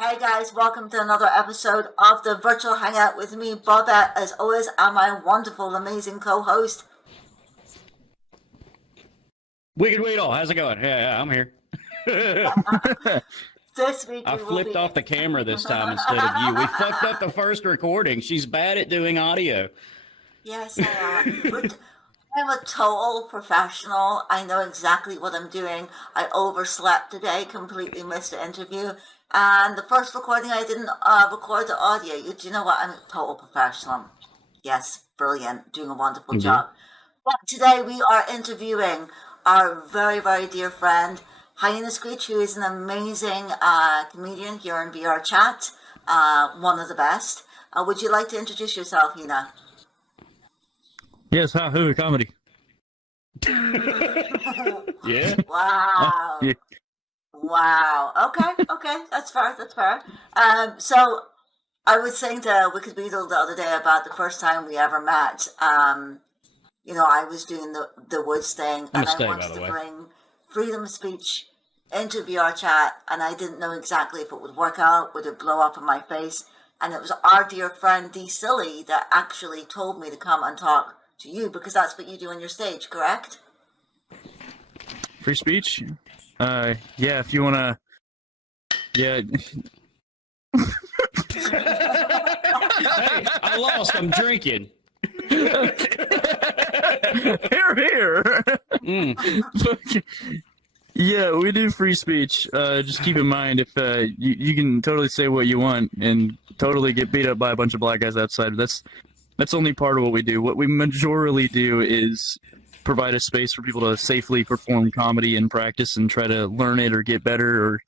Hey guys, welcome to another episode of the Virtual Hangout with me, Bobette, as always, and my wonderful, amazing co-host. Wicked Weedle, how's it going? Yeah, I'm here. This week I flipped off the camera this time instead of you. We fucked up the first recording. She's bad at doing audio. Yes, I am. I'm a total professional. I know exactly what I'm doing. I overslept today, completely missed the interview. And the first recording, I didn't record the audio. Do you know what? I'm a total professional. Yes, brilliant. Doing a wonderful job. But today we are interviewing our very, very dear friend, HyenaScreech, who is an amazing comedian here in VRChat. One of the best. Would you like to introduce yourself, Hyena? Yes, Hoo comedy. Yeah. Wow. Yeah. Wow. Okay. That's fair. So I was saying to Wicked Beetle the other day about the first time we ever met. I was doing the Woods thing, and I wanted to bring freedom of speech into VRChat, and I didn't know exactly if it would work out, would it blow up in my face, and it was our dear friend D Silly that actually told me to come and talk to you, because that's what you do on your stage, correct? Free speech? Yeah, if you wanna... Yeah. Hey, I lost. I'm drinking. Here. Yeah, we do free speech. Just keep in mind, if you can totally say what you want and totally get beat up by a bunch of black guys outside. That's only part of what we do. What we majorly do is provide a space for people to safely perform comedy and practice and try to learn it or get better, or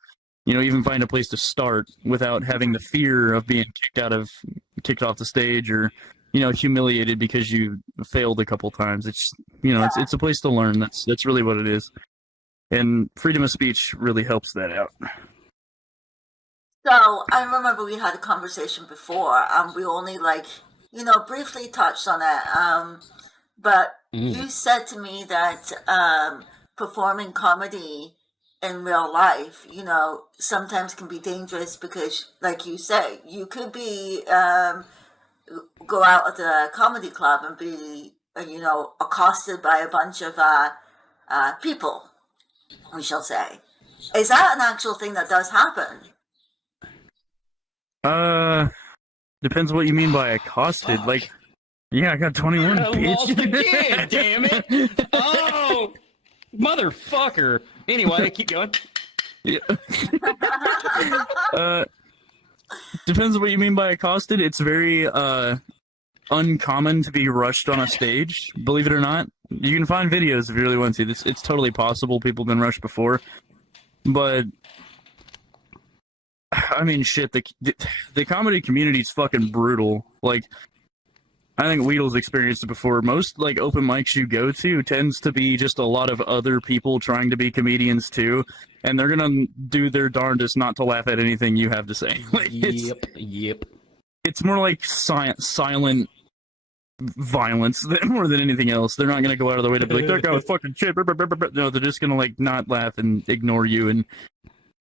even find a place to start without having the fear of being kicked off the stage or humiliated because you failed a couple times. It's it's a place to learn. That's really what it is. And freedom of speech really helps that out. So I remember we had a conversation before, and we only briefly touched on it. But you said to me that performing comedy in real life, sometimes can be dangerous because, like you say, you could be go out at the comedy club and be accosted by a bunch of people, we shall say. Is that an actual thing that does happen? Depends what you mean by accosted. Fuck. Like, yeah, I got 21, I lost bitch. again, damn it. Oh, motherfucker. Anyway, keep going. Yeah. Depends what you mean by accosted. It's very uncommon to be rushed on a stage, believe it or not. You can find videos if you really want to. It's totally possible. People have been rushed before. But I mean, shit, the comedy community is fucking brutal. Like, I think Weedle's experienced it before. Most, open mics you go to tends to be just a lot of other people trying to be comedians, too. And they're gonna do their darndest not to laugh at anything you have to say. Yep. It's more like silent violence more than anything else. They're not gonna go out of their way to be like, that guy was fucking shit. No, they're just gonna, not laugh and ignore you and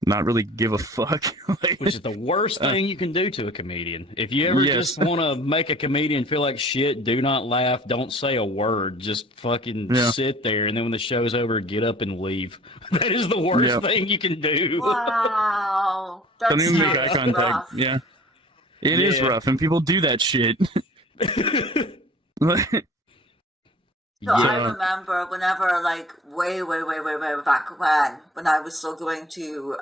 not really give a fuck. Which is the worst thing you can do to a comedian. If you ever just want to make a comedian feel like shit, do not laugh, don't say a word, just fucking sit there, and then when the show's over, get up and leave. That is the worst thing you can do. Wow. Don't even make eye contact. Rough. Yeah. It is rough, and people do that shit. So I remember whenever, way back when I was still going to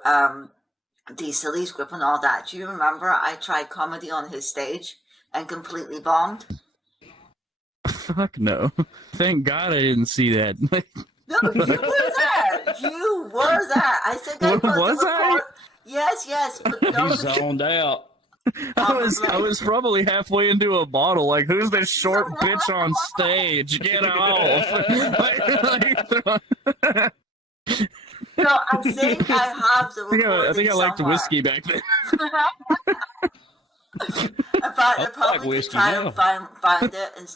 D Silly's group and all that. Do you remember I tried comedy on his stage and completely bombed? Fuck no. Thank God I didn't see that. No, you were there. You were there. I think I was I? Yes. But no, You zoned out. I was probably halfway into a bottle. Like, who's this short bitch on stage? Get off! No, I think I have the recording I think I liked somewhere. whiskey back then. In fact, I probably could try and find it and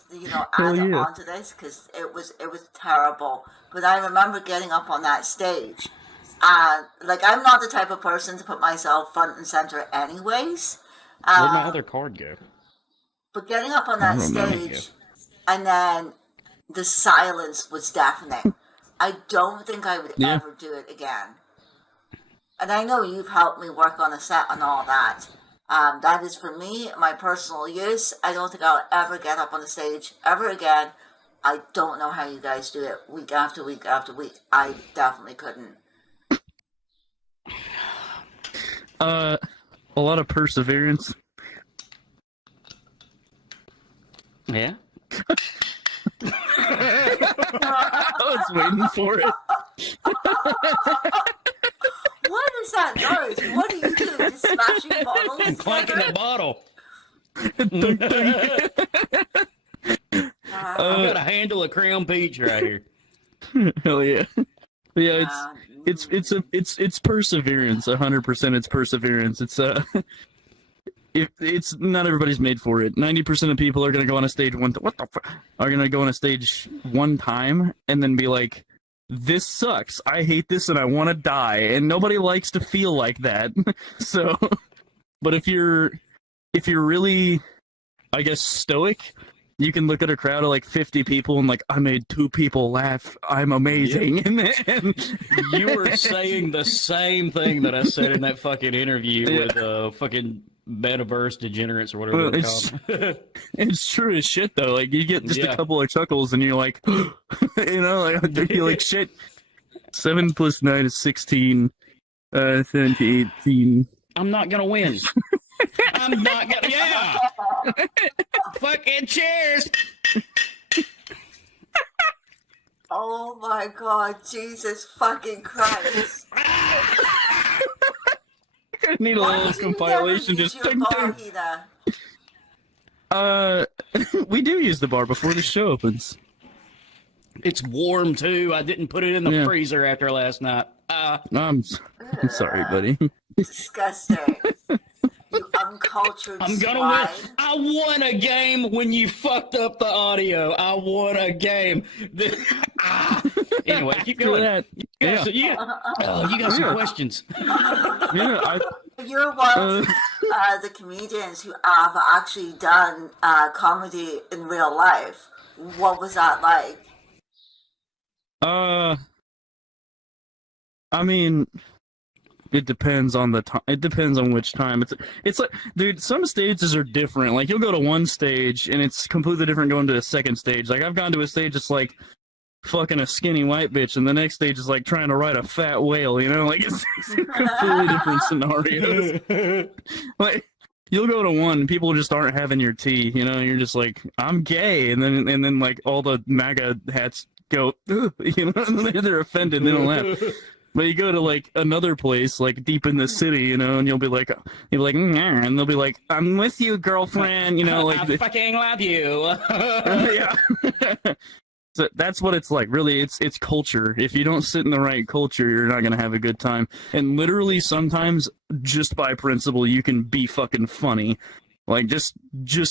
add it onto this because it was terrible. But I remember getting up on that stage Like, I'm not the type of person to put myself front and center anyways. Where'd my other card go? But getting up on that stage and then the silence was deafening. I don't think I would ever do it again. And I know you've helped me work on a set and all that. That is for me, my personal use. I don't think I'll ever get up on the stage ever again. I don't know how you guys do it week after week after week. I definitely couldn't. A lot of perseverance. Yeah. I was waiting for it. What is that noise? What are you doing? Just smashing bottles? I'm clanking the bottle. I've got a handle of Crown Peach right here. Hell yeah. But yeah, it's perseverance. 100% it's perseverance. It's not everybody's made for it. 90% of people are gonna go on a stage are gonna go on a stage one time and then be like, this sucks. I hate this and I want to die. And nobody likes to feel like that. So, but if you're really, I guess, stoic, you can look at a crowd of like 50 people and like, I made 2 people laugh. I'm amazing. Yeah. And you were saying the same thing that I said in that fucking interview with fucking metaverse degenerates or whatever they're called. It's true as shit though. Like you get just a couple of chuckles and you're like, you know, like you're like shit. 7 + 9 is 16. 17, 18. I'm not gonna win. I'm not gonna. Yeah. Fucking cheers. Oh my God, Jesus fucking Christ. I need a little compilation. Just ding, ding. We do use the bar before the show opens. It's warm too. I didn't put it in the freezer after last night. I'm sorry, buddy. Disgusting. You uncultured I'm gonna swine. win. I won a game when you fucked up the audio. I won a game. Anyway, keep going. So you got some questions. You're one of the comedians who have actually done comedy in real life. What was that like? I mean, it depends on the time. It depends on which time. It's like, dude, some stages are different. Like, you'll go to one stage, and it's completely different going to a second stage. Like, I've gone to a stage that's like fucking a skinny white bitch, and the next stage is like trying to ride a fat whale, you know? Like, it's completely different scenarios. Like, you'll go to one, and people just aren't having your tea, you know? You're just like, I'm gay, and then like, all the MAGA hats go, you know? They're offended, they don't laugh. But you go to like another place, like deep in the city, you know, and you'll be like, nah, and they'll be like, I'm with you, girlfriend, you know, like I fucking love you. Yeah. So that's what it's like. Really, it's culture. If you don't sit in the right culture, you're not gonna have a good time. And literally, sometimes just by principle, you can be fucking funny. Like just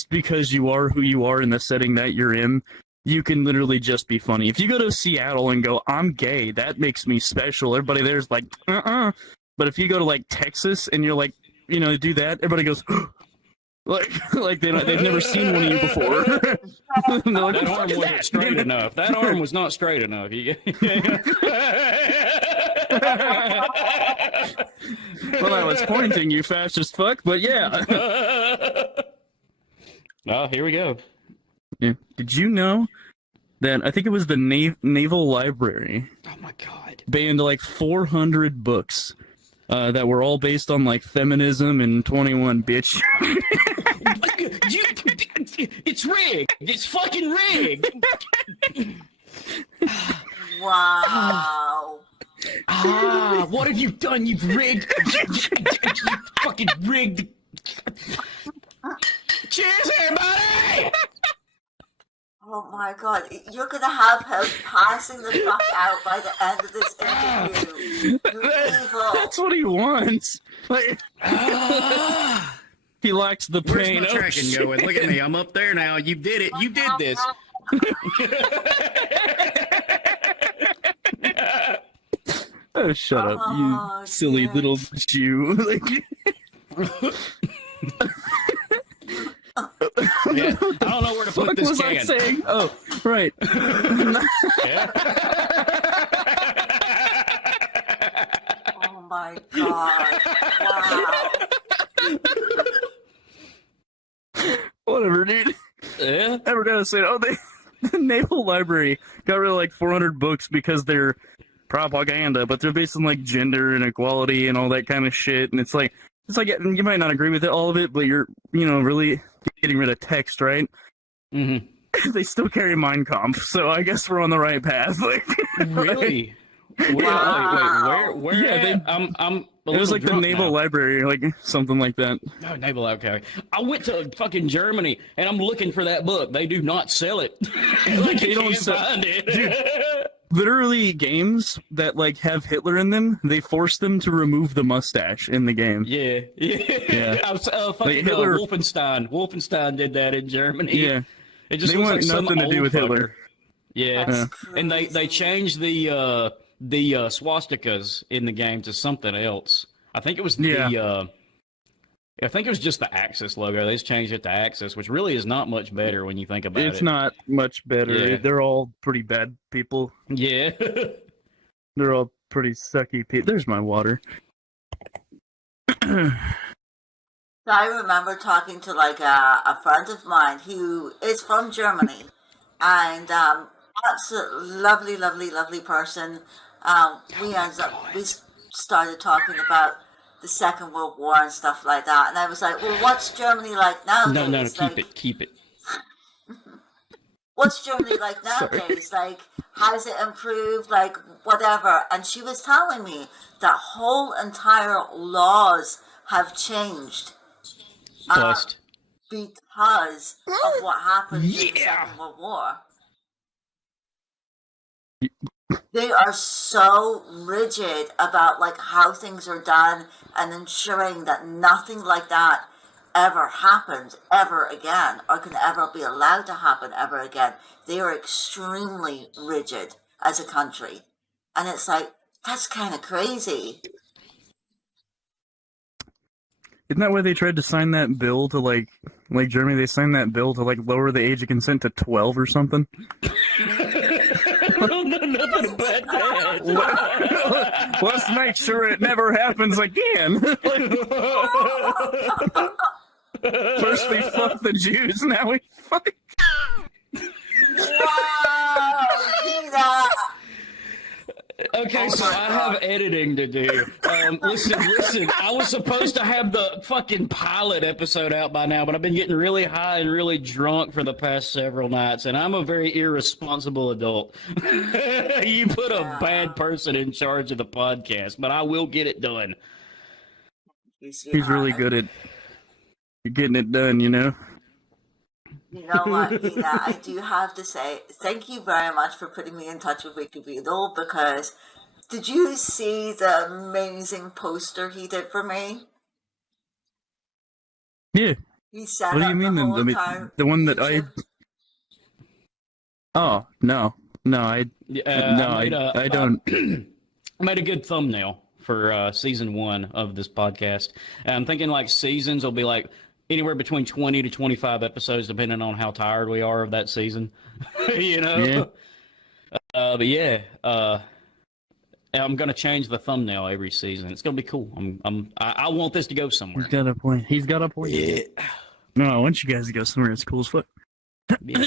because you are who you are in the setting that you're in. You can literally just be funny. If you go to Seattle and go, I'm gay, that makes me special. Everybody there's like, But if you go to like Texas and you're like, you know, do that, everybody goes, like they've never seen one of you before. Like, that arm wasn't straight enough. That arm was not straight enough. Well, I was pointing, you fast as fuck, but yeah. Oh, here we go. Yeah. Did you know that I think it was the Naval Library? Oh my God! Banned like 400 books that were all based on like feminism and 21, bitch. It's rigged. It's fucking rigged. Wow. What have you done? You've rigged. You fucking rigged. Cheers, everybody! Oh my God, you're gonna have him passing the fuck out by the end of this interview. You're evil. That's what he wants. Like, he likes the pain. Where's my tracking going? Look at me, I'm up there now. You did it. You did this. Oh, shut up, you Oh, silly dear. little Jew. Like, Yeah, I don't know where to put what this was I can. saying? Oh, right. Oh my god. Wow. Whatever, dude. Yeah. Never gotta say, the Naval Library got rid of like 400 books because they're propaganda, but they're based on like gender and equality and all that kind of shit. And it's like you might not agree with all of it, but you're really getting rid of text, right? Mm-hmm. They still carry Mein Kampf, so I guess we're on the right path. Like, Really? Wait, where? Yeah, I'm it was like the Naval Library, like something like that. No, Naval, okay. I went to fucking Germany, and I'm looking for that book. They do not sell it. Like, They don't find it. Dude, literally, games that like have Hitler in them, they force them to remove the mustache in the game. Yeah. I was, fucking Hitler- Wolfenstein did that in Germany. Yeah, It just they looks want like some nothing to do old with fucker. Hitler. Yeah, That's and they crazy. changed the swastikas in the game to something else. I think it was I think it was just the Axis logo. They just changed it to Axis, which really is not much better when you think about it. It's not much better. Yeah. They're all pretty bad people. Yeah. They're all pretty sucky people. There's my water. I remember talking to like a friend of mine who is from Germany, and absolutely lovely, lovely, lovely person. We started talking about the Second World War and stuff like that, and I was like, "Well, what's Germany like nowadays? No, Like, keep it. what's Germany like nowadays? Like, has it improved? Like, whatever." And she was telling me that whole entire laws have changed. Bust. Because of what happened in the Second World War. They are so rigid about like how things are done and ensuring that nothing like that ever happens ever again or can ever be allowed to happen ever again. They are extremely rigid as a country. And it's like, that's kind of crazy. Isn't that why they tried to sign that bill to like Germany? They signed that bill to like lower the age of consent to 12 or something. I don't know nothing about that. Let's make sure it never happens again. First we fuck the Jews, now we fuck. Wow! Gina! Okay, so I have editing to do. Listen. I was supposed to have the fucking pilot episode out by now, but I've been getting really high and really drunk for the past several nights, and I'm a very irresponsible adult. You put a bad person in charge of the podcast, but I will get it done. He's really good at getting it done, you know? You know what, Nina, I do have to say, thank you very much for putting me in touch with Ricky Beadle, because did you see the amazing poster he did for me? Yeah. He set What do up you mean? the whole entire The one that I... YouTube. Oh, no. No, I don't. I made a good thumbnail for season 1 of this podcast. And I'm thinking like seasons will be like anywhere between 20 to 25 episodes, depending on how tired we are of that season. You know? Yeah. But yeah, I'm gonna change the thumbnail every season. It's gonna be cool. I want this to go somewhere. He's got a point. Yeah. No, I want you guys to go somewhere as cool as fuck. Yeah.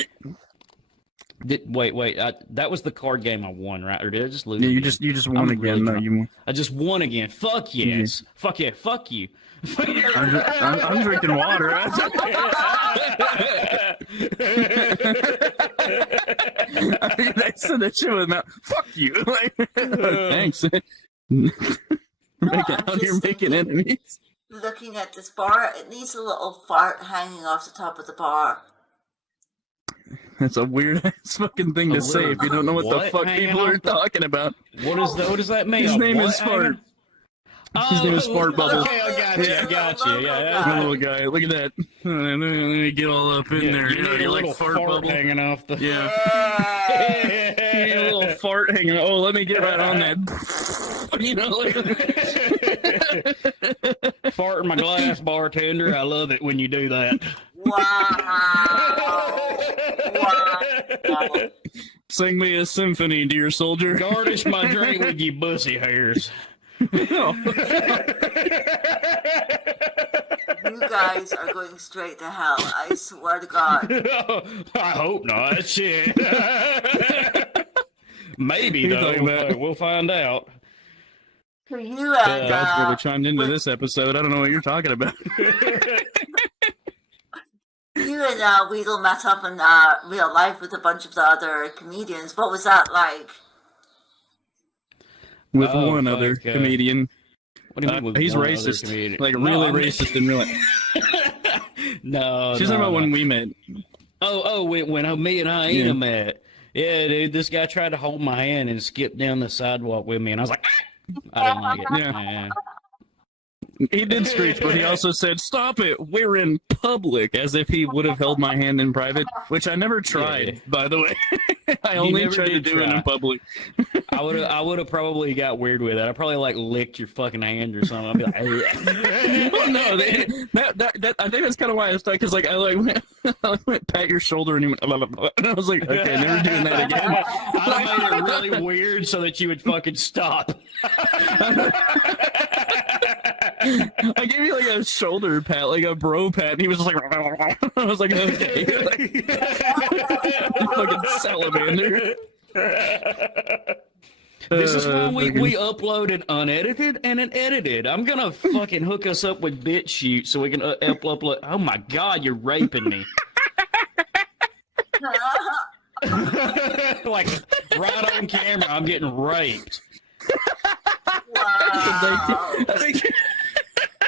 Wait. That was the card game I won, right? Or did I just lose? Yeah, you again? just won I'm again. really No, drunk. you won. I just won again. Fuck yes. Fuck yeah. Fuck you. I'm drinking water. I said that shit with mouth. Fuck you. Like, thanks. You're making enemies. Looking at this bar, it needs a little fart hanging off the top of the bar. That's a weird ass fucking thing to say if you don't know what the fuck people are talking about. What does that mean? His name What is Fart. hanging? His name is Fart Bubble. Okay, I got you. Yeah. The little guy. Look at that. Let me get all up in there. You need a like little fart bubble? hanging off the. Yeah. You need a little fart hanging. Oh, let me get right on that. You know, like Fart in my glass, bartender. I love it when you do that. Wow. Sing me a symphony, dear soldier. Garnish my drink with you bussy hairs. You guys are going straight to hell. I swear to God. I hope not. Shit. Maybe, You're talking though. about- We'll find out. So you and God's really chimed into this episode. I don't know what you're talking about. you and Weedle met up in real life with a bunch of the other comedians. What was that like? With Oh, one fuck, other comedian. What do you mean with He's one other racist. comedian? Like, No, really I mean- racist in real life. No, She's talking about when we met. when me and Hyena Yeah. met. Yeah, dude, this guy tried to hold my hand and skip down the sidewalk with me, and I was like, I didn't like it. Yeah. He did screech, but he also said, "Stop it! We're in public," as if he would have held my hand in private, which I never tried, by the way. I only never tried to did do it try. in public. I would have probably got weird with it. I probably like licked your fucking hand or something. I'd be like, Well, no, that I think that's kind of why I was stuck. Cause like I went pat your shoulder and he went, blah, blah, blah, and I was like, okay, never doing that again. I made it really weird so that you would fucking stop. I gave you like a shoulder pat, like a bro pat, and he was just like, I was like, okay, fucking salamander. This is why we uploaded unedited and an edited. I'm gonna fucking hook us up with BitChute so we can upload. Oh my god, you're raping me. Like right on camera, I'm getting raped. Wow. I think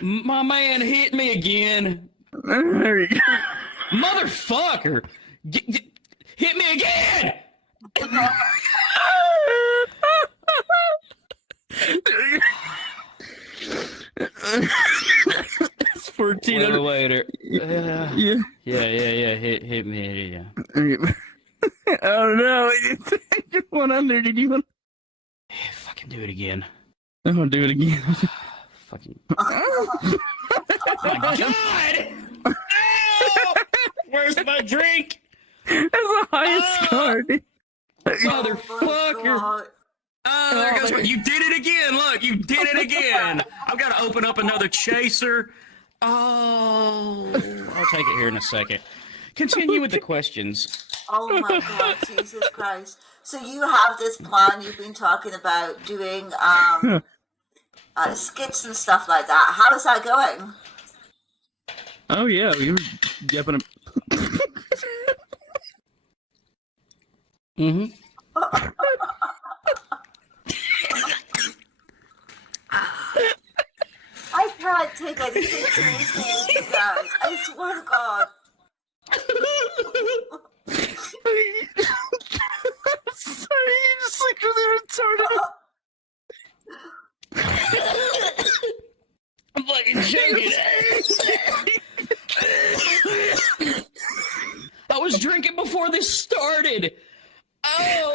My man hit me again. there you go. Motherfucker! Hit me again! It's 1400. Waiter. Yeah. Hit me. Yeah. Oh no! You went under. Did you? Fucking do it again. Oh, do it again. Fucking. Oh my god! Ow! Where's my drink? That's the highest score. dude. Motherfucker! God. Oh, there goes what you did it again. Look, you did it again. I've got to open up another chaser. Oh, I'll take it here in a second. Continue with the questions. Oh my God, Jesus Christ. So you have this plan you've been talking about doing skits and stuff like that. How is that going? Oh yeah, we were yapping. Mm-hmm. I can't take anything seriously, you guys. I swear to God. Sorry, you just like really retarded. I'm fucking joking. I was drinking before this started. Oh.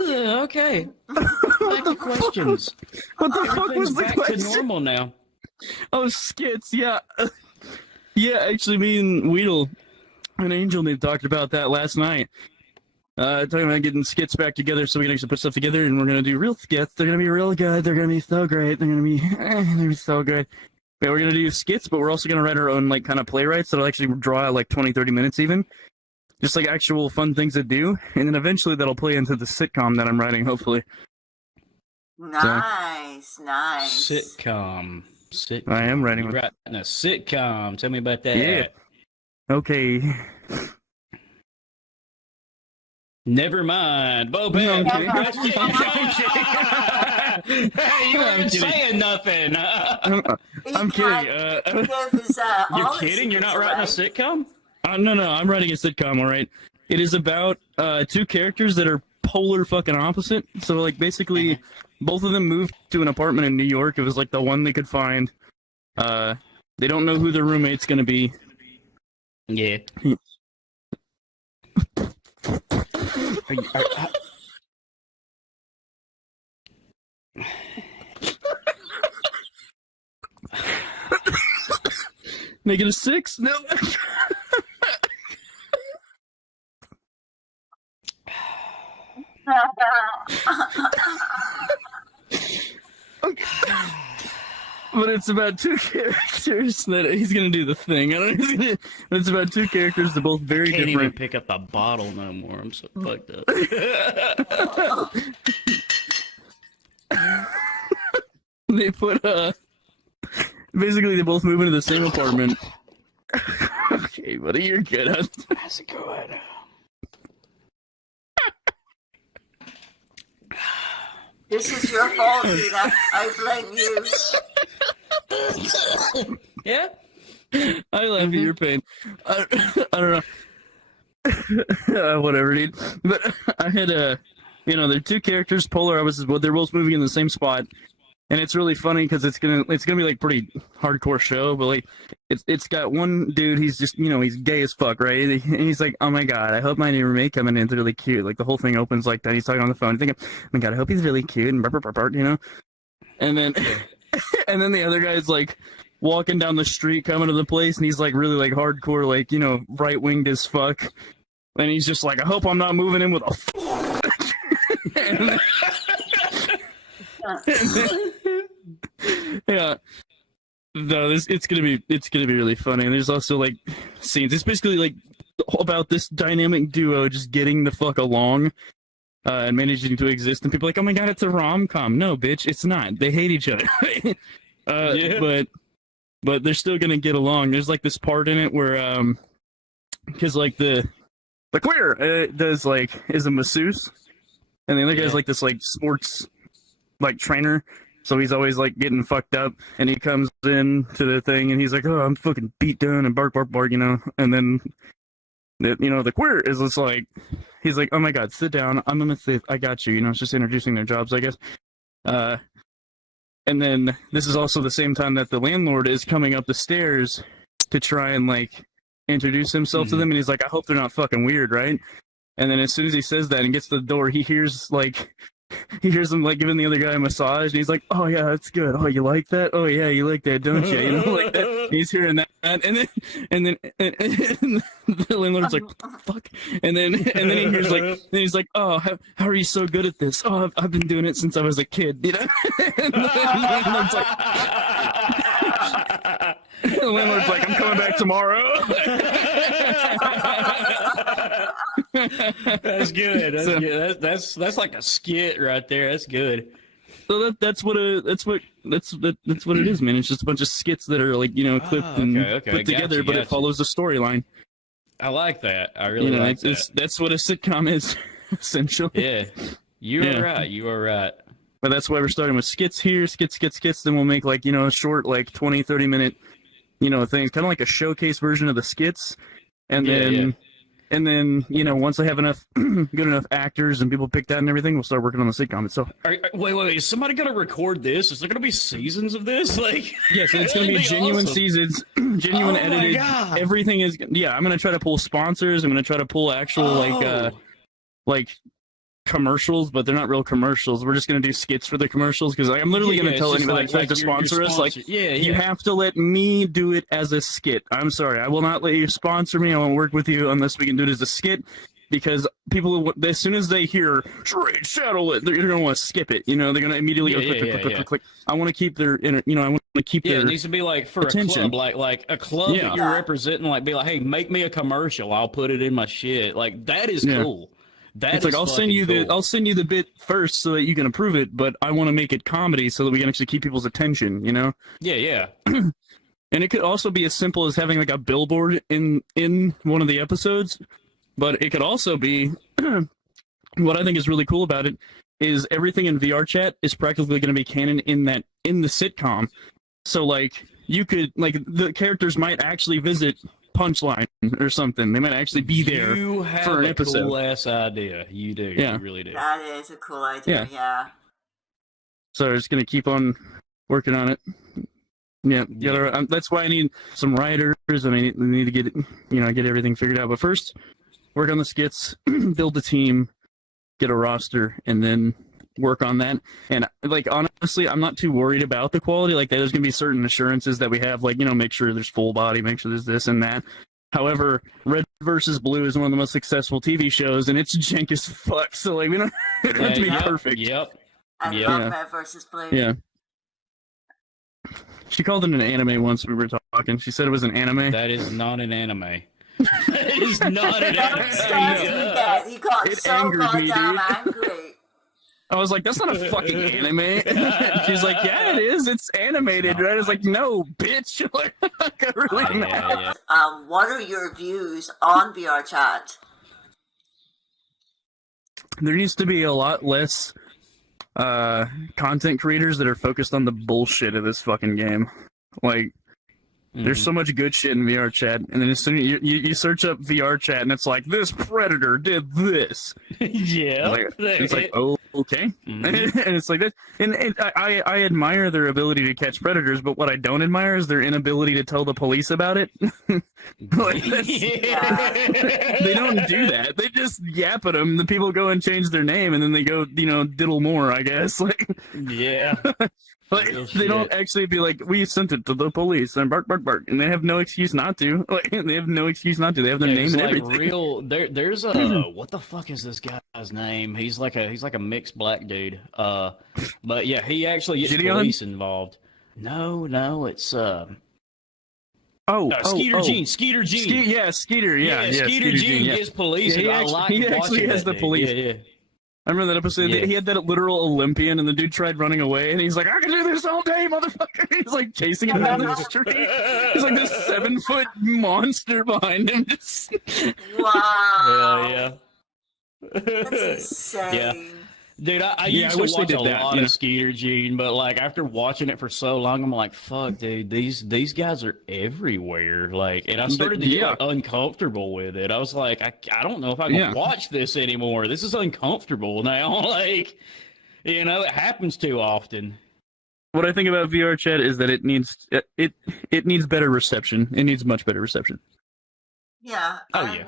Okay. Back to questions. What the fuck was Everything's the back question? to normal now. Oh, skits, yeah. Yeah, actually, me and Weedle and Angel may have talked about that last night. Talking about getting skits back together so we can actually put stuff together, and we're going to do real skits. They're going to be real good. They're going to be so great. They're going to be so good. But we're going to do skits, but we're also going to write our own, like, kind of playwrights that'll actually draw out, like, 20, 30 minutes even. Just, like, actual fun things to do. And then eventually that'll play into the sitcom that I'm writing, hopefully. Nice. Sitcom. I am writing You're one. writing a sitcom. Tell me about that. Yeah. Okay. Never mind. Bo Bam, Okay. Hey, you weren't saying nothing. I'm kidding. You're kidding? You're not writing a sitcom? No, I'm writing a sitcom, alright? It is about two characters that are polar fucking opposite. So, like, basically, both of them moved to an apartment in New York. It was, like, the one they could find. They don't know who their roommate's gonna be. Yeah. Make it a 6? No. Okay. But it's about 2 characters that he's gonna do the thing. I don't know. But it's about 2 characters. They're both very Can't different. even pick up the bottle no more. I'm so fucked up. They put basically they both move into the same apartment. Okay, buddy, you're good. How's it going? This is your fault, Tina. I blame you. Yeah. I laugh at your pain. I don't know. Whatever, dude. But I had they're 2 characters, polar opposites, but they're both moving in the same spot, and it's really funny because it's gonna be like pretty hardcore show, but like it's got one dude. He's just he's gay as fuck, right? And he's like, oh my god, I hope my new roommate coming in is really cute. Like the whole thing opens like that. He's talking on the phone. Thinking, oh my god, I hope he's really cute and and then and then the other guy's like walking down the street coming to the place, and he's like really like hardcore, like right winged as fuck, and he's just like, I hope I'm not moving in with a yeah. No, it's gonna be really funny. And there's also like scenes. It's basically like about this dynamic duo just getting the fuck along and managing to exist. And people are like, oh my god, it's a rom-com. No, bitch, it's not. They hate each other. Yeah. But they're still gonna get along. There's like this part in it where because like the queer is a masseuse, and the other guy's like this like sports like trainer. So he's always like getting fucked up, and he comes in to the thing, and he's like, "Oh, I'm fucking beat down," and bark, and then, the queer is just like, he's like, "Oh my god, sit down. I'm gonna sit. I got you." It's just introducing their jobs, I guess. And then this is also the same time that the landlord is coming up the stairs to try and like introduce himself to them, and he's like, "I hope they're not fucking weird, right?" And then as soon as he says that and gets to the door, he hears him like giving the other guy a massage, and he's like, "Oh yeah, that's good. Oh, you like that? Oh yeah, you like that, don't you?" Like that. And he's hearing that, and then the landlord's like, "Fuck," and then he hears like, then he's like, "Oh, how are you so good at this? Oh, I've been doing it since I was a kid, And the landlord's like, "I'm coming back tomorrow." That's good. That's good. That's like a skit right there. That's good. So that's what it is, man. It's just a bunch of skits that are like clipped and put together, but it follows the storyline. I like that. I really like that. That's what a sitcom is, essentially. Yeah, you are right. You are right. But that's why we're starting with skits here, skits. Then we'll make like short, like 20, 30 minute, things, kind of like a showcase version of the skits, and then. And then, once I have enough good enough actors and people picked out and everything, we'll start working on the sitcom itself. Wait. Is somebody going to record this? Is there going to be seasons of this? Like, yes, it's going to be genuine awesome. Seasons, genuine edited. Everything is, I'm going to try to pull sponsors. I'm going to try to pull actual, like commercials, but they're not real commercials. We're just going to do skits for the commercials, because I'm literally going to tell anybody that tries to sponsor us, like, you have to let me do it as a skit. I'm sorry, I will not let you sponsor me. I won't work with you unless we can do it as a skit, because people, as soon as they hear trade satellite, they're going to want to skip it. They're going to immediately go click. I want to keep their, I want to keep their it needs to be like for attention. A club, like a club that you're representing, like be like, hey, make me a commercial. I'll put it in my shit. Like, that is cool. It's like, I'll send you the bit first so that you can approve it, but I want to make it comedy so that we can actually keep people's attention, Yeah. And it could also be as simple as having like a billboard in one of the episodes, but it could also be what I think is really cool about it is everything in VRChat is practically going to be canon in the sitcom. So like you could, like, the characters might actually visit Punchline or something. They might actually be there for an episode. You have a cool-ass idea. You do. Yeah. You really do. That is a cool idea, yeah. So we're just going to keep on working on it. Yeah. That's why I need some writers. I mean, we need to get it, get everything figured out. But first, work on the skits, build the team, get a roster, and then work on that. And like honestly, I'm not too worried about the quality. Like there's gonna be certain assurances that we have, like, you know, make sure there's full body, make sure there's this and that. However, Red versus Blue is one of the most successful TV shows, and it's jank as fuck. So like we don't have to be perfect. Yep. I love Red versus Blue. Yeah. She called it an anime once we were talking. She said it was an anime. That is not an anime. That is not an anime. He got so goddamn angry. I was like, that's not a fucking anime. She's like, yeah, it is. It's animated, right? I was like, no, bitch. I got really mad. What are your views on VRChat? There needs to be a lot less content creators that are focused on the bullshit of this fucking game. Like, there's so much good shit in VRChat, and then as soon as you search up VRChat, and it's like, this predator did this. Yeah. It's like, oh, okay. And it's like that. And I admire their ability to catch predators, but what I don't admire is their inability to tell the police about it. Like, they don't do that. They just yap at them. The people go and change their name, and then they go, you know, diddle more, I guess. Like, yeah. Like, they don't actually be like, we sent it to the police and bark, bark, bark, and they have no excuse not to. Like, they have no excuse not to. They have their name and everything. There's a what the fuck is this guy's name? He's like a mixed black dude. But yeah, he actually gets police involved. No, it's Skeeter Gene. Skeeter Gene. Skeeter. Skeeter Gene gets police. He actually has the police. Yeah. I remember that episode. Yeah. He had that literal Olympian, and the dude tried running away, and he's like, I can do this all day, motherfucker. He's like chasing him down the street. He's like this 7-foot monster behind him. Just... Wow. Yeah. That's insane. Yeah. Dude, I used to watch a lot of Skeeter Gene, but like after watching it for so long, I'm like, fuck, dude, these guys are everywhere. Like, and I started to get like, uncomfortable with it. I was like, I don't know if I can watch this anymore. This is uncomfortable now. Like, you know, it happens too often. What I think about VRChat is that it needs better reception. It needs much better reception. Yeah. Oh yeah.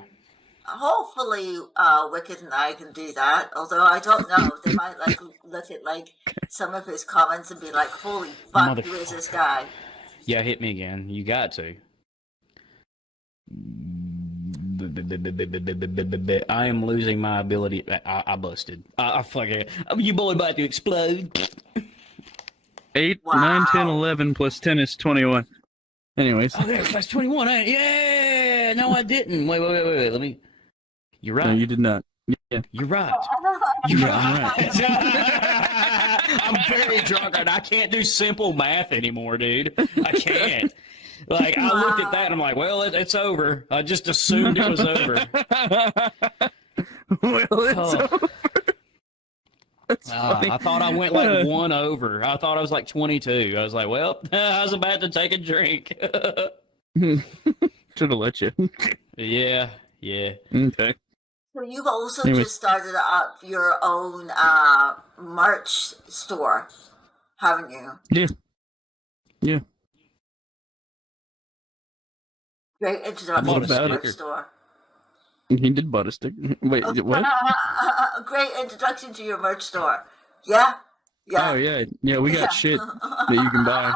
Hopefully, Wicked and I can do that. Although I don't know, they might like look at like some of his comments and be like, "Holy fuck, who is this guy?" Yeah, hit me again. You got to. I am losing my ability. I busted. I fucking. You boy about to explode. 8, 9, 10, 11 plus 10 is 21. Anyways. Okay, that's 21. Yeah. No, I didn't. Wait. Let me. You're right. No, you did not. Yeah. You're right. I'm right. I'm very drunk and I can't do simple math anymore, dude. I can't. Like, I looked at that and I'm like, well, it's over. I just assumed it was over. Well, it's over. I thought I went like 1 over. I thought I was like 22. I was like, well, I was about to take a drink. Should have let you. Yeah. Okay. So you've also just started up your own merch store, haven't you? Yeah. Great introduction to your merch store. He did butt a stick. Wait, what? Great introduction to your merch store. Yeah. Oh yeah. We got shit that you can buy.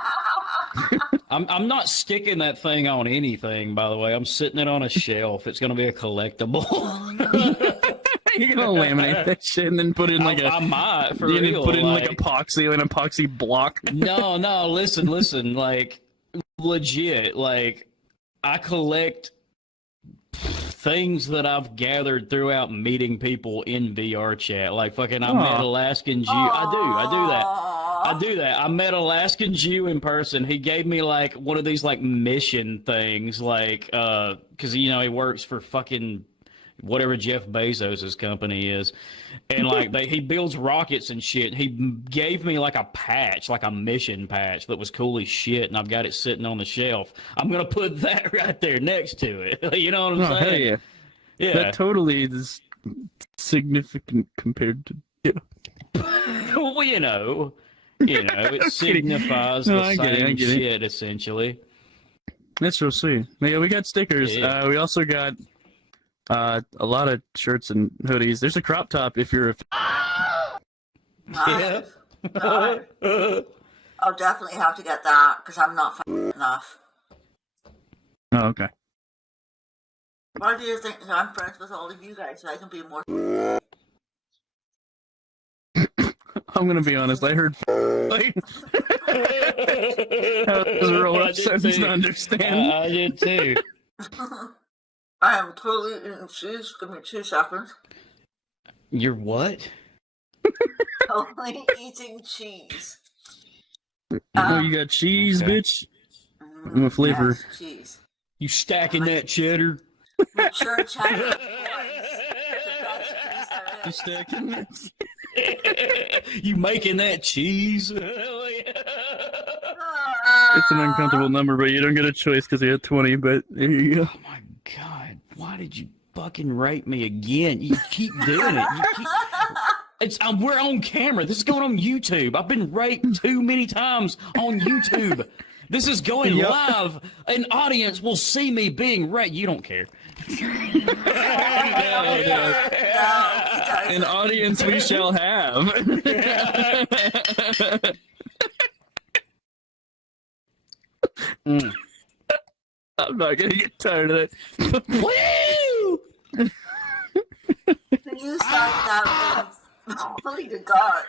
I'm not sticking that thing on anything, by the way. I'm sitting it on a shelf. It's going to be a collectible. You're going to laminate that shit and then put it in like I might, for real. Put it in like epoxy, an epoxy block. No, listen. Like, legit. Like, I collect things that I've gathered throughout meeting people in VRChat. Like, fucking, I met Alaskan Jew. I do that. I met Alaskan Jew in person. He gave me like one of these like mission things, like because you know he works for fucking whatever Jeff Bezos' company is, and like he builds rockets and shit. He gave me like a patch, like a mission patch that was cool as shit, and I've got it sitting on the shelf. I'm gonna put that right there next to it. You know what I'm saying? Hell yeah. That totally is significant compared to well, you know, it signifies the same shit, essentially. That's real sweet. Yeah, we got stickers. Yeah. We also got A lot of shirts and hoodies. There's a crop top if you're a... Nice. Nice. I'll definitely have to get that because I'm not enough. Oh, okay. Why do you think that I'm friends with all of you guys so I can be more? I'm gonna be honest. I heard like that was a real rough sentence to understand. I did too. I am totally eating cheese. Give me 2 seconds. You're what? Totally eating cheese. Oh, you got cheese, okay. bitch. I'm a flavor. Yes, cheese. You stacking that cheddar? Mature cheddar. You stacking that? You making that cheese? It's an uncomfortable number, but you don't get a choice because you had 20. But there you go. Oh my god! Why did you fucking rape me again? You keep doing it. We're on camera. This is going on YouTube. I've been raped too many times on YouTube. This is going live. An audience will see me being raped. You don't care. An audience we shall have. I'm not gonna get tired of that. Woo! You started out in... Holy to God.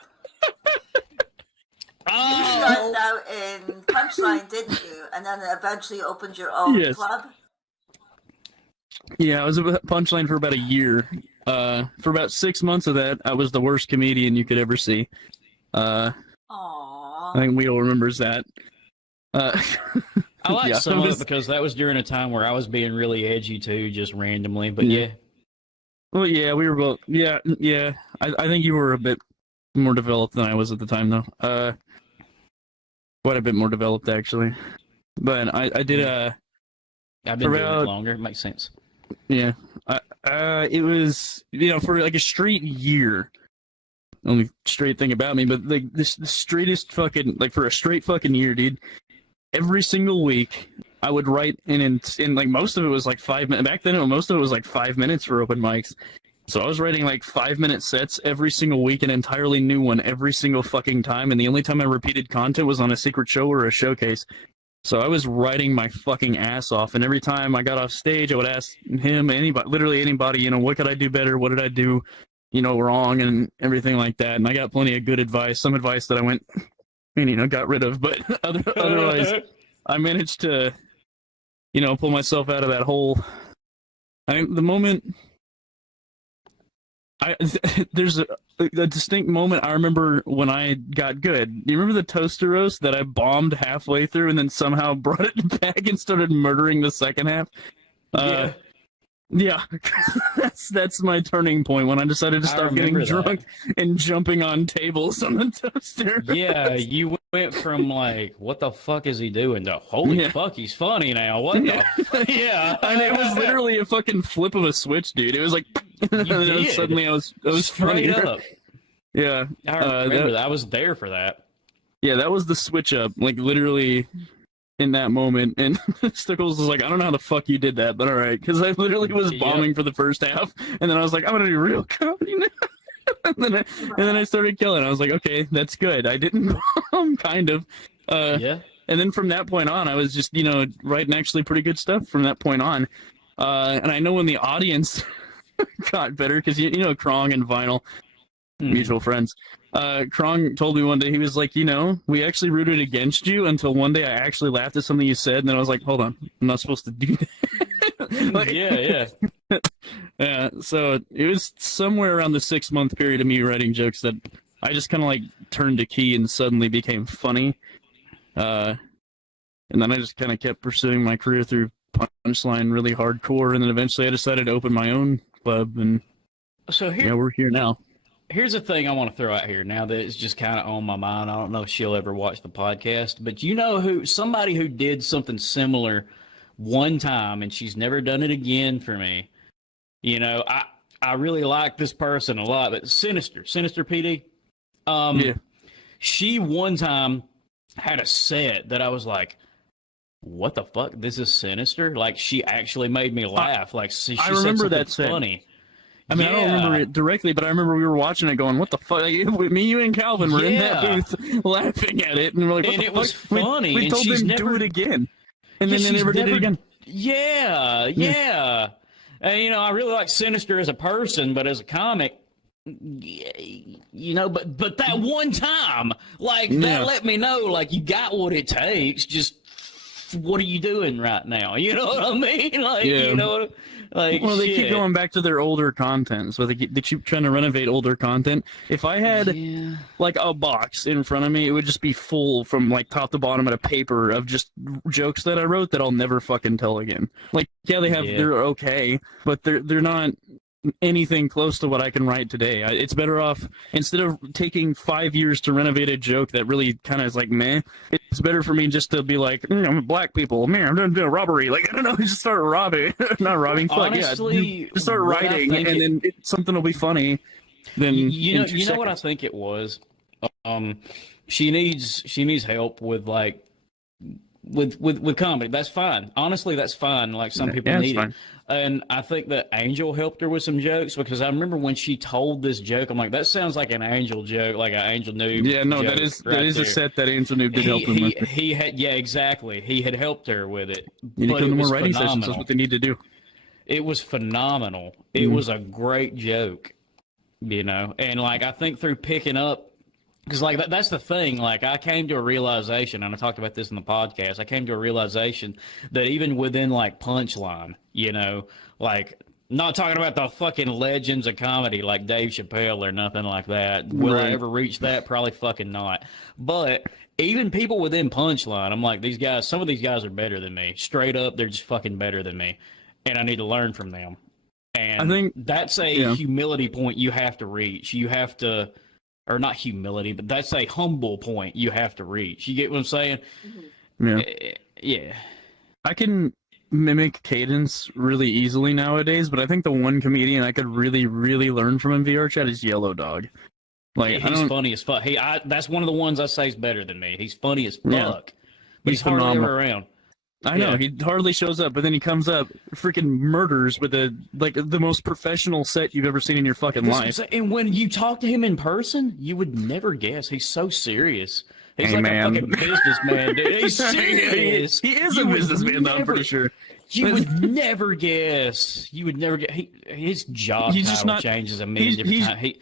You started out in Punchline, didn't you? And then eventually opened your own club? Yeah, I was at Punchline for about a year. For about 6 months of that, I was the worst comedian you could ever see. Aww. I think Weedle remembers that. I like some of it because that was during a time where I was being really edgy too, just randomly. But yeah. Well, yeah, we were both. Yeah. I think you were a bit more developed than I was at the time, though. Quite a bit more developed, actually. But I did. I've been doing it longer. It makes sense. Yeah. It was, for like a straight year. Only straight thing about me, but like the straightest fucking, like for a straight fucking year, dude. Every single week, I would write in like most of it was like 5 minutes. Back then, most of it was like 5 minutes for open mics. So I was writing like 5-minute sets every single week, an entirely new one every single fucking time. And the only time I repeated content was on a secret show or a showcase. So I was writing my fucking ass off. And every time I got off stage, I would ask him, anybody, literally anybody, what could I do better? What did I do, wrong and everything like that. And I got plenty of good advice, some advice that I went, got rid of. But otherwise, I managed to, pull myself out of that hole. The moment... there's a distinct moment I remember when I got good. You remember the toaster roast that I bombed halfway through and then somehow brought it back and started murdering the second half? Yeah. that's my turning point when I decided to start getting drunk and jumping on tables on the toaster. Yeah, you went from like, what the fuck is he doing, to holy fuck, he's funny now. What the yeah. And it was literally a fucking flip of a switch, dude. It was like suddenly I was straight up. Yeah. I remember that. I was there for that. Yeah, that was the switch up, like literally in that moment. And Stickles was like, I don't know how the fuck you did that, but all right, because I literally was bombing for the first half, and then I was like, I'm gonna do real comedy now. and then I started killing. I was like, okay, that's good. I didn't bomb, kind of. And then from that point on, I was just writing actually pretty good stuff from that point on. And I know when the audience got better, because Krong and Vinyl, mutual friends. Krong told me one day, he was like, we actually rooted against you until one day I actually laughed at something you said, and then I was like, hold on, I'm not supposed to do that. Yeah, so it was somewhere around the 6-month period of me writing jokes that I just kind of like turned a key and suddenly became funny. And then I just kind of kept pursuing my career through Punchline really hardcore, and then eventually I decided to open my own club, and so we're here now. Here's a thing I want to throw out here now that it's just kind of on my mind. I don't know if she'll ever watch the podcast, but somebody who did something similar one time, and she's never done it again for me. I really like this person a lot, but Sinister PD. She one time had a set that I was like, what the fuck? This is sinister. Like, she actually made me laugh. Like, she I said remember something that set. funny. I mean, I don't remember it directly, but I remember we were watching it going, what the fuck? Like, me, you, and Calvin were in that booth laughing at it, and we're like, what and the it fuck? was funny. We and told she's them never do it again. And then they she's never did it again. Yeah. And, you know, I really like Sinister as a person, but as a comic, you know, but that one time, like, that let me know, like, you got what it takes. Just, what are you doing right now? You know what I mean? Like, you know, like, well, they keep going back to their older content, so they keep trying to renovate older content. If I had like a box in front of me, it would just be full from like top to bottom of a paper of just jokes that I wrote that I'll never fucking tell again. Like, yeah, they're okay, but they're not anything close to what I can write today. It's better off, instead of taking 5 years to renovate a joke that really kind of is like meh, it's better for me just to be like, I'm black people, man, I'm gonna do a robbery, like, I don't know, just start robbing. Not robbing, fuck. Honestly, just start writing, and then something will be funny. Then you know what I think it was. She needs help with like with comedy. That's fine. Honestly, that's fine. Like, some people need it. And I think that Angel helped her with some jokes, because I remember when she told this joke, I'm like, that sounds like an Angel joke, like an Angel Noob. Yeah, no, that is a set that Angel Noob did help him with. He had, exactly. He had helped her with it. You need to come to more writing sessions. That's what they need to do. It was phenomenal. It was a great joke, you know. And like, I think through picking up, because like that's the thing. Like, I came to a realization, and I talked about this in the podcast. I came to a realization that even within like Punchline, you know, like, not talking about the fucking legends of comedy like Dave Chappelle or nothing like that. Will I ever reach that? Probably fucking not. But even people within Punchline, I'm like, these guys, some of these guys are better than me. Straight up, they're just fucking better than me, and I need to learn from them. And I think that's a humility point you have to reach. You have to. Or not humility, but that's a humble point you have to reach. You get what I'm saying? Yeah. I can mimic cadence really easily nowadays, but I think the one comedian I could really, really learn from in VRChat is Yellow Dog. Like, he's funny as fuck. That's one of the ones I say is better than me. He's funny as fuck. Yeah. But he's hardly ever around. I know, he hardly shows up, but then he comes up, freaking murders with the most professional set you've ever seen in your fucking life. And when you talk to him in person, you would never guess. He's so serious. He's like a fucking businessman, dude. He's serious. He is a businessman, though, I'm pretty sure. You would never guess. You would never get. His job title changes a million different times.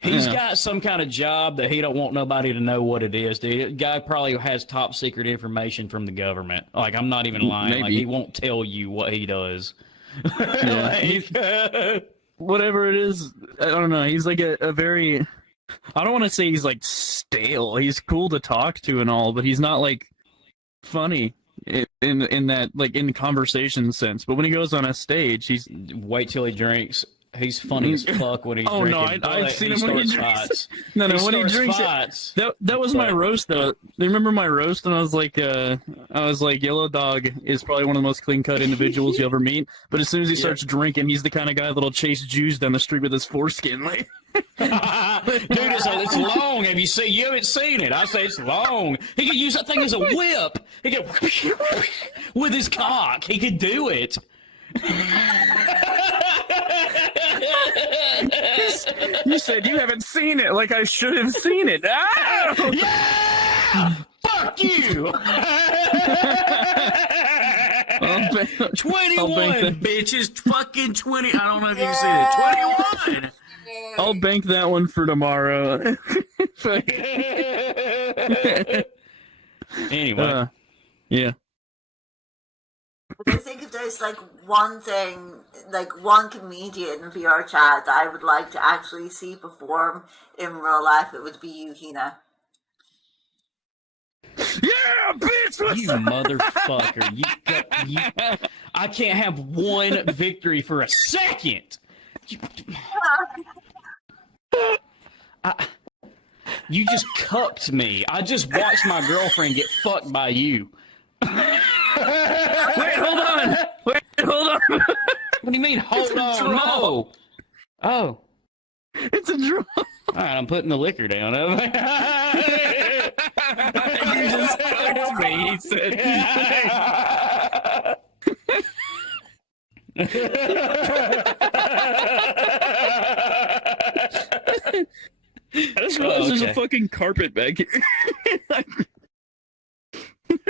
He's got some kind of job that he don't want nobody to know what it is, dude. The guy probably has top secret information from the government. Like, I'm not even lying. Maybe. Like, he won't tell you what he does. Whatever it is, I don't know. He's like a very... I don't want to say he's like stale. He's cool to talk to and all, but he's not like funny in that, like, in the conversation sense. But when he goes on a stage, he's... Wait till he drinks. He's funny as fuck when he's drinking. Oh, no, I've seen him when he drinks. No, when he drinks, that was my roast, though. Do you remember my roast? And I was like, Yellow Dog is probably one of the most clean-cut individuals you ever meet. But as soon as he starts drinking, he's the kind of guy that'll chase Jews down the street with his foreskin. Like, dude, it's long. You haven't seen it. I say it's long. He could use that thing as a whip. He could with his cock. He could do it. You said you haven't seen it, like I should have seen it. Ah! Yeah! Fuck you! 21, bitches. Fucking 20. I don't know if you can see it. 21! I'll bank that one for tomorrow. Anyway. Yeah. I think if there's like one thing, like one comedian in VRChat that I would like to actually see perform in real life, it would be you, Hina. Yeah, bitch! You motherfucker. I can't have one victory for a second. You just cucked me. I just watched my girlfriend get fucked by you. Wait, hold on. What do you mean, hold on? No. Oh. It's a draw. All right, I'm putting the liquor down. You just cucked me. he said. I just realized there's a fucking carpet back here.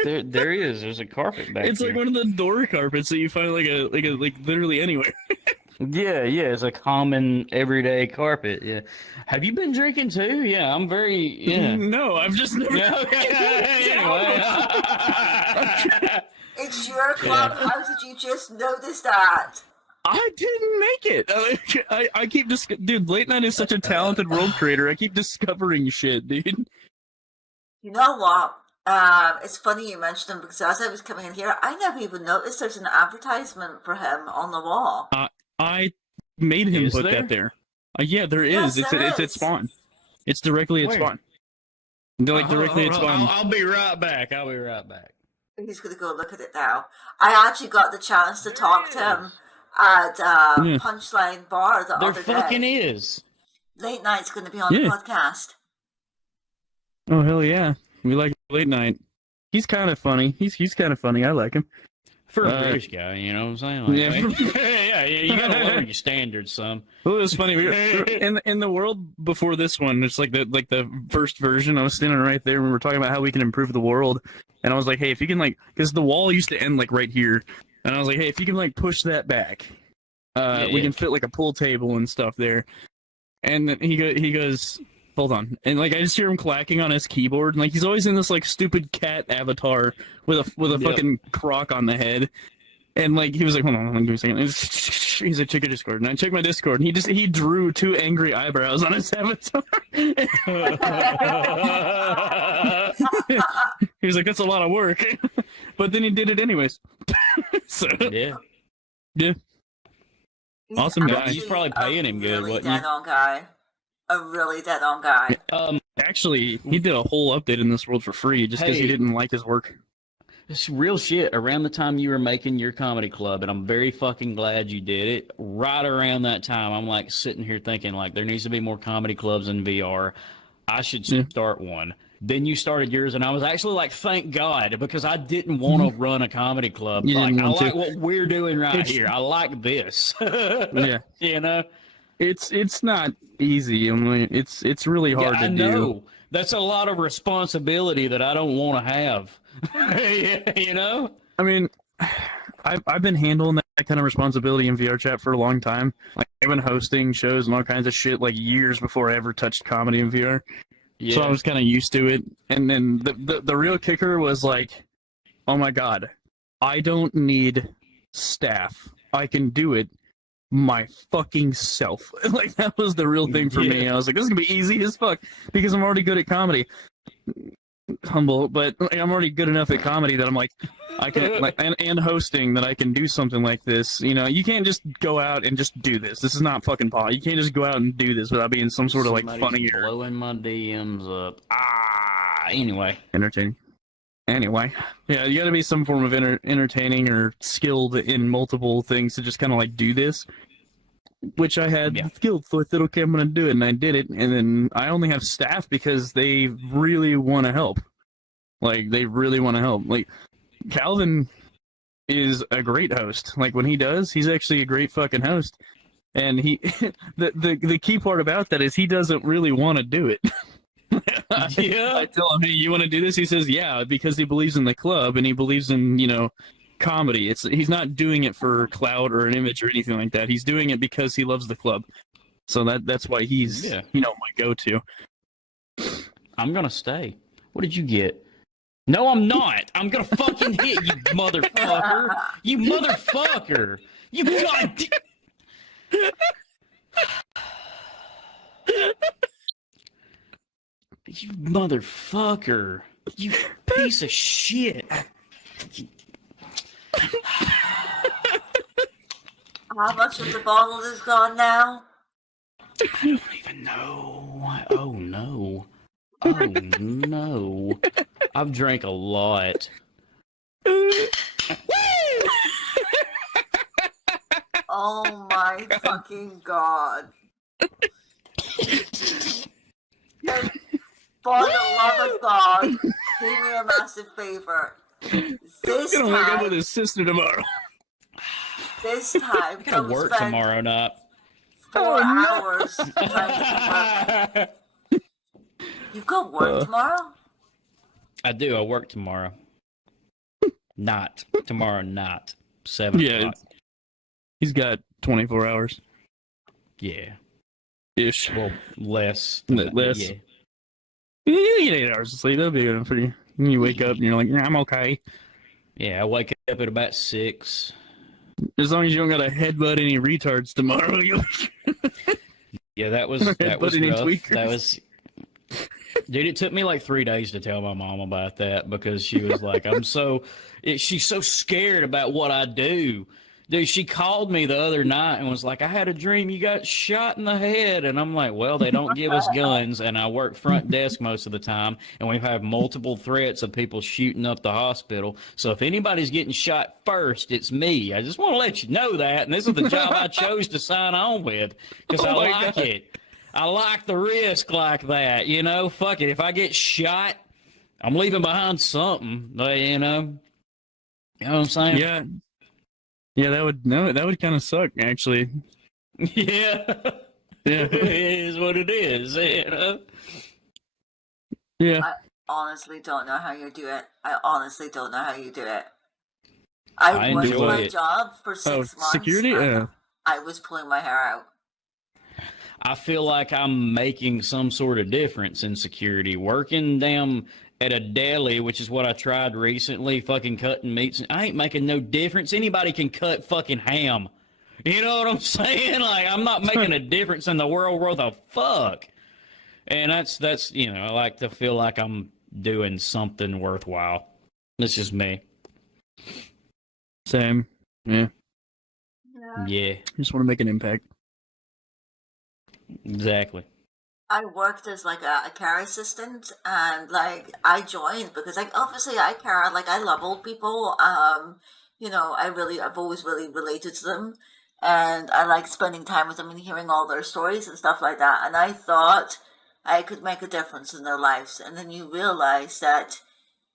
there is. There's a carpet back It's here. like one of the door carpets that you find like literally anywhere. Yeah, it's a common everyday carpet. Yeah. Have you been drinking too? Yeah, I'm very. Yeah. No, I've just never. Anyway. It's your club. How did you just notice that? I didn't make it. I keep dude. Late Night is such a talented world creator. I keep discovering shit, dude. You know what? It's funny you mentioned him because as I was coming in here, I never even noticed there's an advertisement for him on the wall. I made him put there? that there. Yeah, there Yes, is. there It's at is. spawn. It's directly at Where? spawn. They're like directly at spawn. I'll be right back. He's gonna go look at it now. I actually got the chance to talk to him at Punchline Bar the There other fucking day. is. Late Night's gonna be on the podcast. Oh hell yeah, we like Late Night. He's kind of funny. He's kind of funny. I like him. For a British guy, you know what I'm saying? Like, Yeah. You gotta lower your standards some. Well, it was funny. We were, in the world before this one, it's like the first version. I was standing right there. And we were talking about how we can improve the world, and I was like, hey, if you can because the wall used to end like right here, and I was like, hey, if you can push that back, we can fit like a pool table and stuff there. And then he goes, hold on, and I just hear him clacking on his keyboard, and he's always in this stupid cat avatar with a fucking croc on the head. And he was like, hold on, give me a second. He's like, check your Discord. And I checked my Discord, and he drew 2 angry eyebrows on his avatar. He was like, that's a lot of work. But then he did it anyways. So Yeah. He's Awesome guy. actually He's probably paying him good, really wasn't he? dead-on guy. A really dead-on guy. Actually, he did a whole update in this world for free just because he Hey. didn't like his work. It's real shit. Around the time you were making your comedy club, and I'm very fucking glad you did it. Right around that time, I'm sitting here thinking there needs to be more comedy clubs in VR. I should start one. Then you started yours, and I was actually thank God, because I didn't want to run a comedy club. You didn't I want to. like what we're doing right here. I like this. Yeah. You know? It's not easy. It's really hard to I do. know. That's a lot of responsibility that I don't want to have. You know? I mean, I've been handling that kind of responsibility in VRChat for a long time. I've been hosting shows and all kinds of shit years before I ever touched comedy in VR. Yeah. So I was kind of used to it. And then the real kicker was oh my god, I don't need staff. I can do it my fucking self. That was the real thing for me. I was like, this is gonna be easy as fuck because I'm already good at comedy. Humble, but I'm already good enough at comedy that I'm I can and hosting that I can do something like this. You know, you can't just go out and just do this. This is not fucking pot. You can't just go out and do this without being some sort of funny or blowing my DMs up. Anyway. entertaining. Anyway, yeah, you got to be some form of entertaining or skilled in multiple things to just kind of do this. Which I had the skill for. That okay, I'm gonna do it, and I did it. And then I only have staff because they really want to help. They really want to help. Calvin is a great host. When he does, he's actually a great fucking host. And he, the key part about that is he doesn't really want to do it. I tell him, hey, you want to do this? He says, yeah, because he believes in the club and he believes in comedy. He's not doing it for clout or an image or anything like that. He's doing it because he loves the club. So that's why he's my go-to. I'm gonna stay. What did you get? No, I'm not. I'm gonna fucking hit you, motherfucker. You motherfucker. You god. You motherfucker. You piece of shit. How much of the bottle is gone now? I don't even know. Oh no. Oh no. I've drank a lot. Oh my fucking god. And for the love of God, do me a massive favor. This Gonna wake up with time, his sister tomorrow. this time, I gotta don't work spend tomorrow night. 4 Oh, no. hours trying to convert me. You've got work tomorrow? I do. I work tomorrow. Not tomorrow night. 7 Yeah, o'clock. he's got 24 hours Yeah. ish. Well, less. Less. Yeah. You get 8 hours of sleep. That'll be good for you. And you wake up and you're like, yeah, I'm okay. Yeah. I wake up at about 6. As long as you don't gotta headbutt any retards tomorrow, you'll. Yeah, that was rough. Tweakers. That was. Dude, it took me like 3 days to tell my mom about that because she was like, she's so scared about what I do. Dude, she called me the other night and was like, I had a dream you got shot in the head. And I'm like, well, they don't give us guns. And I work front desk most of the time. And we have multiple threats of people shooting up the hospital. So if anybody's getting shot first, it's me. I just want to let you know that. And this is the job I chose to sign on with because I like it. I like the risk like that. You know, fuck it. If I get shot, I'm leaving behind something. You know? You know what I'm saying? Yeah. Yeah, that would kind of suck, actually. Yeah. Yeah. It is what it is, you know? Yeah. I honestly don't know how you do it. I honestly don't know how you do it. I worked enjoy my it. job for 6 months. Security? Yeah. I was pulling my hair out. I feel like I'm making some sort of difference in security. Working down at a deli, which is what I tried recently, fucking cutting meats. I ain't making no difference. Anybody can cut fucking ham. You know what I'm saying? Like, I'm not making a difference in the world worth of fuck. And that's you know, I like to feel like I'm doing something worthwhile. That's just me. Same. Yeah. Yeah, Just want to make an impact. exactly. I worked as like a care assistant, and like I joined because like obviously I care, like I love old people. You know, I've always really related to them, and I like spending time with them and hearing all their stories and stuff like that. And I thought I could make a difference in their lives. And then you realize that,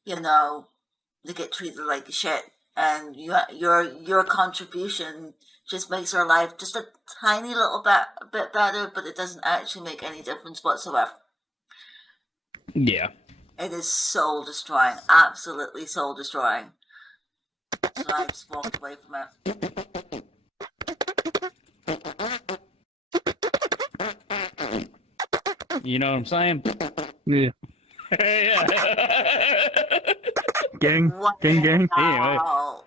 you know, they get treated like shit, and your contribution just makes their life just a tiny little bit better, but it doesn't actually make any difference whatsoever. Yeah. It is soul destroying, absolutely soul destroying. So I just walked away from it. You know what I'm saying? Yeah. Yeah. Gang. Gang. Wow.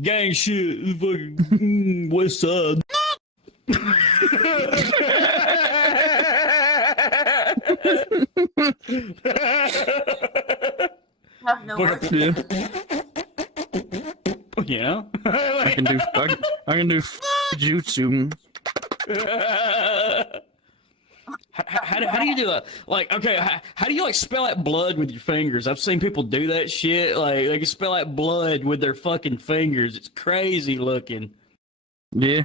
Gang shit, fucking West Side. Have no words. Yeah. You know? I can do jutsu. How do you do that? Like, okay, how do you like spell out blood with your fingers? I've seen people do that shit. Like, they can spell out blood with their fucking fingers. It's crazy looking. Yeah.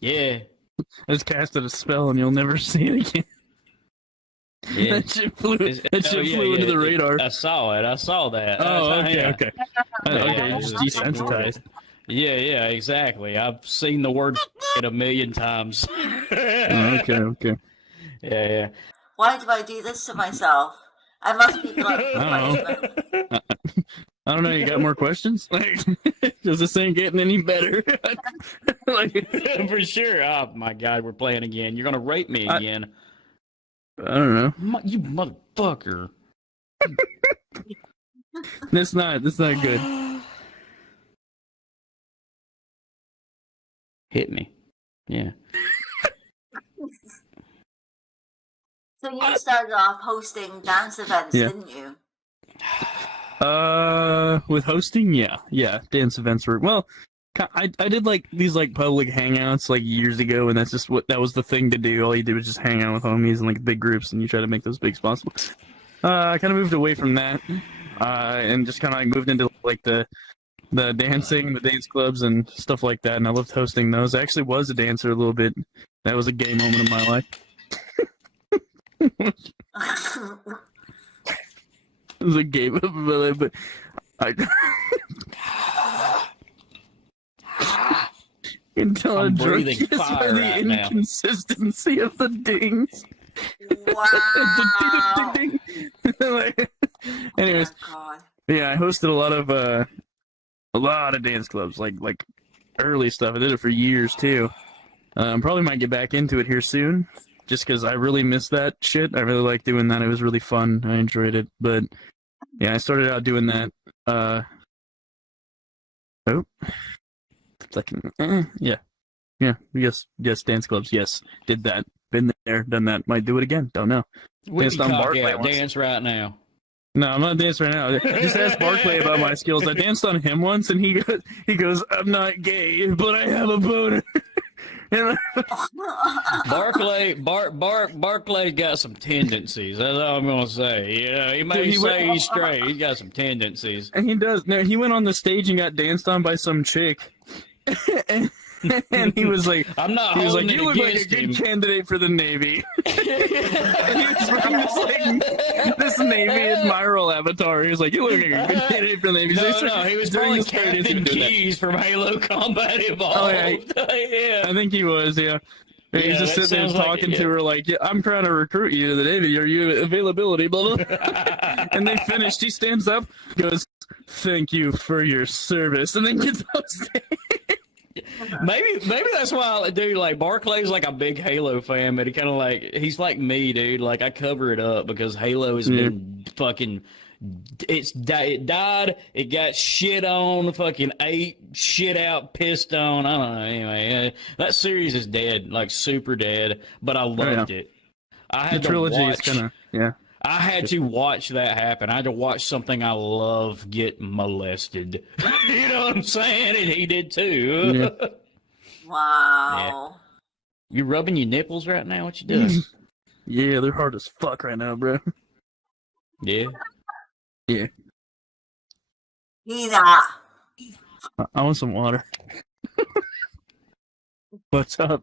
Yeah. I just casted a spell and you'll never see it again. Yeah. That shit flew Yeah, into the radar. I saw it. I saw that. Oh, okay, Yeah. okay. Okay, you're just desensitized. Yeah, exactly. I've seen the word a million times. Oh, okay. Yeah. Why do I do this to myself? I must be glutton for I don't punishment. I don't know. You got more questions? Like, does this ain't getting any better? Like, For sure. Oh my God, we're playing again. You're gonna rape me again. I don't know. You motherfucker. That's not good. Hit me. Yeah. So you started off hosting dance events, Yeah. didn't you? With hosting, yeah, dance events were I did like these like public hangouts like years ago, and that was the thing to do. All you did was just hang out with homies in like big groups, and you try to make those big as possible. I kind of moved away from that, and just kind of like moved into like the dancing, the dance clubs, and stuff like that. And I loved hosting those. I actually was a dancer a little bit. That was a gay moment of my life. was a game of my life, but I until I'm I'm drunk breathing by fire the right now. inconsistency of the dings. Wow. Ding, ding, ding. Like, anyways, Oh my God. yeah, I hosted a lot of dance clubs, like early stuff. I did it for years too. Probably might get back into it here soon, just because I really miss that shit. I really like doing that. It was really fun. I enjoyed it. But yeah, I started out doing that. Second, yeah, yes, dance clubs. Yes, did that. Been there, done that. Might do it again. Don't know. Whip Danced your on cock Barclay out, once. dance right now. No, I'm not dancing right now. Just ask Barclay about my skills. I danced on him once, and he goes, "I'm not gay, but I have a boner." And Barclay's got some tendencies. That's all I'm gonna say. You know, he may say he's straight. He's got some tendencies. And he does. No, he went on the stage and got danced on by some chick. and he was like, I'm not he was like, holding "You it look like a against good him." candidate for the Navy." And he was wearing this Navy admiral avatar. He was like, "You look like a good candidate for the Navy." No, he was during probably this period, he was Captain doing that. Keys from Halo Combat Evolved. Oh, yeah. Yeah. I think he was, yeah. Yeah, He's just that sitting there sounds like talking it, to yeah. her like, "Yeah, I'm trying to recruit you to the Navy. Are you availability?" Blah, blah. And they finished. He stands up, goes, "Thank you for your service," and then gets off stage. Maybe that's why, dude. Like Barclay's like a big Halo fan, but he's like me, dude. Like I cover it up because Halo has been fucking. It died. It got shit on. Fucking ate shit out, pissed on. I don't know. Anyway, that series is dead, like super dead. But I loved it. I had The trilogy to is watch. kind of, yeah. I had to watch that happen. I had to watch something I love get molested. You know what I'm saying? And he did too. Yeah. Wow. You rubbing your nipples right now? What you doing? Yeah, they're hard as fuck right now, bro. Yeah. Yeah. Hina. I want some water. What's up?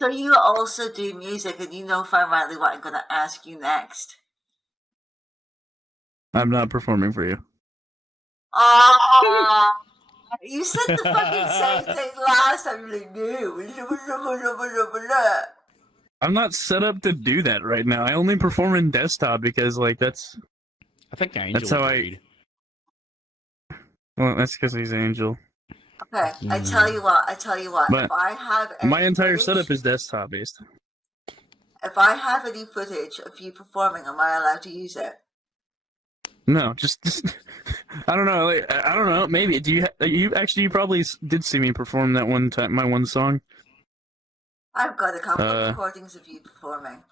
So you also do music, and you know finally what I'm going to ask you next. I'm not performing for you. Oh, you said the fucking same thing last time. You're like, no. I'm not set up to do that right now. I only perform in desktop because, like, that's I think Angel That's how agreed. well, that's because he's Angel. Okay, I tell you what. But If I have any my entire footage- setup is desktop based. If I have any footage of you performing, am I allowed to use it? No, just I don't know. Like, I don't know. Maybe do you? You probably did see me perform that one time. My one song. I've got a couple of recordings of you performing.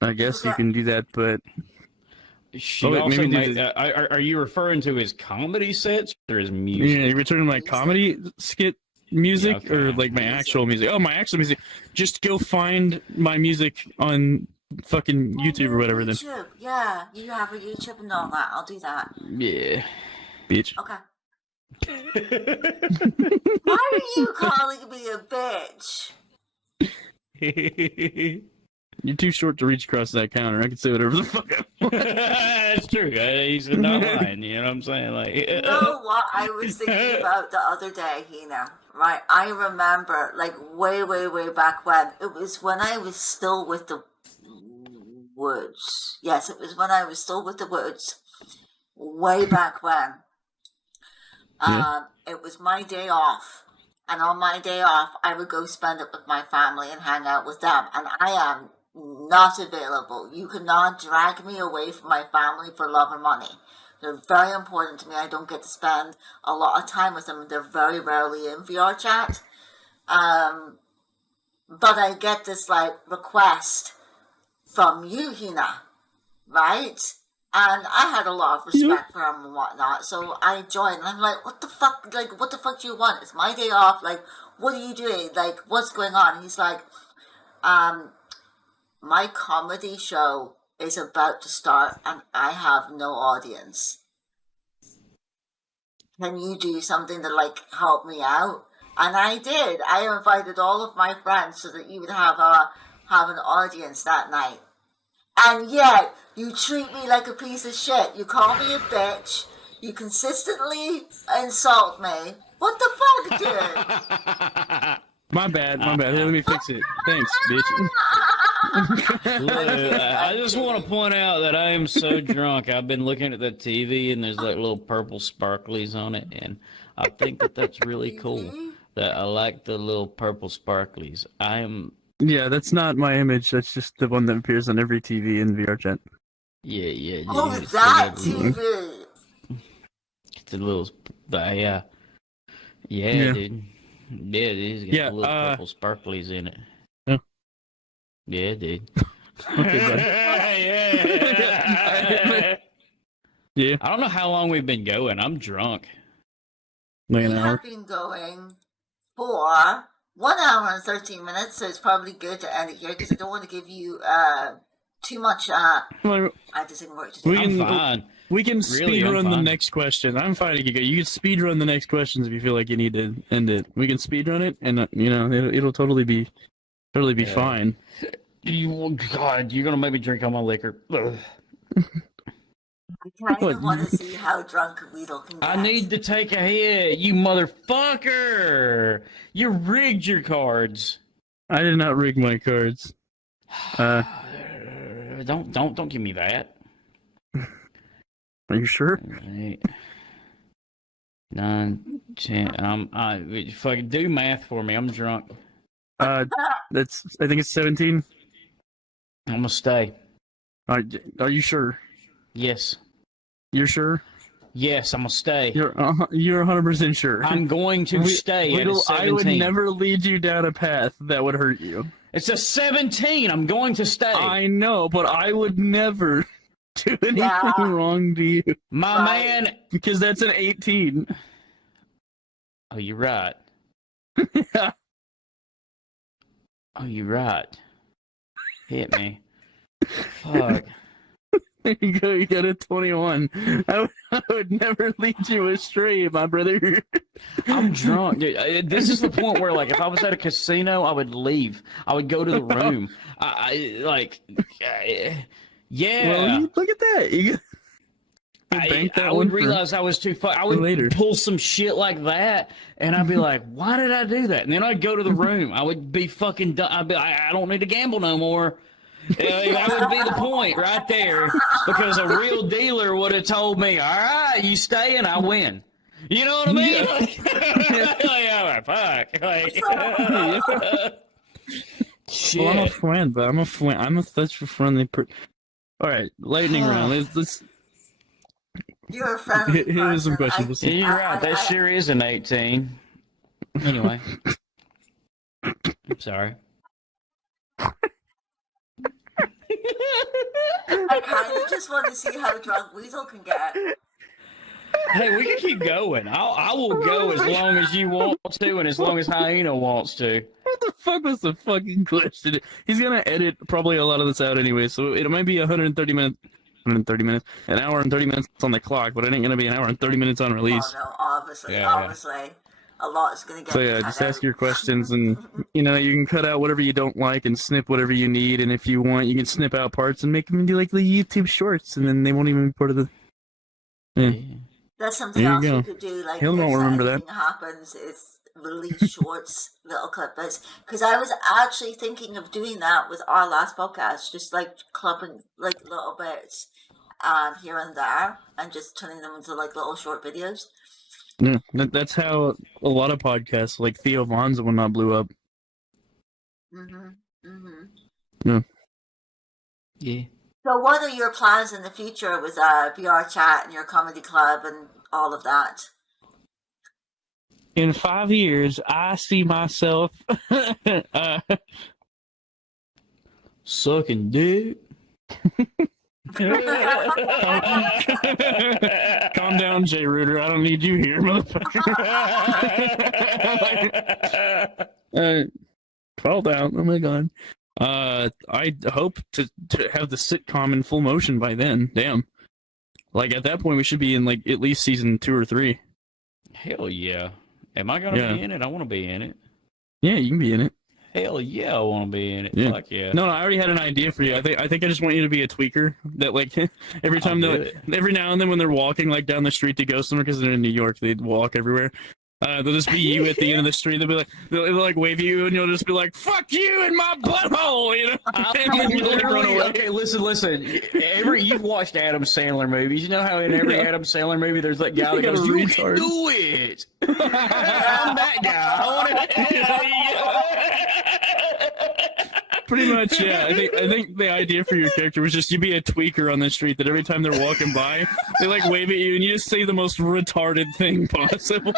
I guess you can do that, but She wait, also maybe made, are you referring to his comedy sets or his music? yeah, you returning my comedy skit music Yeah, okay. or like my actual music? Oh, my actual music. Just go find my music on fucking YouTube or whatever. Then YouTube, yeah, you have a YouTube and all that. I'll do that. Yeah. bitch. Okay. Why are you calling me a bitch? You're too short to reach across that counter. I can say whatever the fuck I want. That's true. He's not lying. You know what I'm saying? Like, You know what I was thinking about the other day, Hina? Right? I remember, like, way back when. It was when I was still with the Woods. Yes, it was when I was still with the Woods. Way back when. It was my day off. And on my day off, I would go spend it with my family and hang out with them. And I am not available. You cannot drag me away from my family for love or money. They're very important to me. I don't get to spend a lot of time with them. They're very rarely in VRChat. But I get this, like, request from you, Hina, right? And I had a lot of respect for him and whatnot, so I joined. And I'm like, what the fuck? Like, what the fuck do you want? It's my day off. Like, what are you doing? Like, what's going on? And he's like, my comedy show is about to start, and I have no audience. Can you do something to, like, help me out? And I did. I invited all of my friends so that you would have an audience that night. And yet, you treat me like a piece of shit. You call me a bitch. You consistently insult me. What the fuck, dude? My bad. Here, let me fix it. Thanks, bitch. Look, I just want to point out that I am so drunk. I've been looking at the TV and there's like little purple sparklies on it, and I think that that's really cool. That I like the little purple sparklies. I am. Yeah, that's not my image. That's just the one that appears on every TV in VRChat. Yeah. Oh, it's that the little- TV. The little, yeah, Yeah. dude. Yeah, it is. Got Yeah, the little purple sparklies in it. Yeah. Yeah, dude. Okay, buddy. Yeah. I don't know how long we've been going. I'm drunk. Like We an hour. have been going for 1 hour and 13 minutes, so it's probably good to end it here because I don't want to give you too much. I Well, have this work to do. We I'm can- fine. we can Really, speed I'm run the fine. next question. I'm fine. You can speed run the next questions if you feel like you need to end it. We can speed run it, and it'll totally be Yeah. fine. God, you're gonna make me drink all my liquor. Ugh. I kind What? of want to see how drunk Weedle can get. I need to take a hit, you motherfucker! You rigged your cards. I did not rig my cards. Don't give me that. Are you sure? 8, 9, 10. Fucking do math for me. I'm drunk. I think it's 17. I'm gonna stay. Are you sure? Yes. You're sure? Yes, I'm gonna stay. You're 100% sure. I'm going to stay at a Weedle, 17. I would never lead you down a path that would hurt you. It's a 17. I'm going to stay. I know, but I would never do anything Yeah. wrong to you My Right. man. because that's an 18. Oh, you're right. Yeah. Oh, you're right. Hit me. Fuck. There you go. You got a 21. I would never lead you astray, my brother. I'm drunk, dude. This is the point where, like, if I was at a casino, I would leave. I would go to the room. Yeah. Well, look at that. You bank that I one would for realize I was too far. I would later. pull some shit like that, and I'd be like, "Why did I do that?" And then I'd go to the room. I would be fucking done. I'd be like, I don't need to gamble no more. That would be the point right there, because a real dealer would have told me, "All right, you stay and I win." You know what I mean? Yeah. Fuck. Shit. Well, I'm a friend, but I'm such a friendly person. All right, lightning round. Let's You're a friendly here's some person. questions. We'll see. You're right. That sure is an 18. Anyway, I'm sorry. I kind of just want to see how drunk Weasel can get. Hey, we can keep going. I will go as long as you want to, and as long as Hyena wants to. What the fuck was the fucking question? He's gonna edit probably a lot of this out anyway, so it might be 130 minutes, an hour and 30 minutes on the clock, but it ain't gonna be an hour and 30 minutes on release. Oh no, obviously, Yeah. obviously, a lot is gonna get. So yeah, cut just ask out. your questions, and you can cut out whatever you don't like and snip whatever you need, and if you want, you can snip out parts and make them do like the YouTube shorts, and then they won't even be part of the. Yeah. That's something There you else go. you could do. Like, He'll not if remember that. anything happens, it's release shorts, little clips. Because I was actually thinking of doing that with our last podcast, just like clipping like little bits here and there, and just turning them into like little short videos. Yeah, that's how a lot of podcasts, like Theo Von's one, not blew up. Yeah. So, what are your plans in the future with VRChat and your comedy club and all of that? In 5 years, I see myself. Sucking dick. Calm down, Jay Reuter. I don't need you here, motherfucker. Fall down. Oh my god. I hope to have the sitcom in full motion by then. Damn. Like at that point, we should be in like at least season 2 or 3. Hell yeah. Am I gonna Yeah. be in it? I want to be in it. Yeah, you can be in it. hell yeah, I want to be in it. Yeah. Fuck yeah. No, I already had an idea for you. I think I just want you to be a tweaker. That like every time every now and then when they're walking like down the street to go somewhere, because they're in New York, they walk everywhere. They'll just be you at the end of the street. They'll be like, they'll like wave you, and you'll just be like, "Fuck you in my butthole," you know. And then you'll like, run away. Okay, listen. You've watched Adam Sandler movies. You know how in every Adam Sandler movie there's that guy that goes, "You can do it." I'm that guy. Pretty much, yeah. I think the idea for your character was just you be a tweaker on the street that every time they're walking by, they like wave at you and you just say the most retarded thing possible.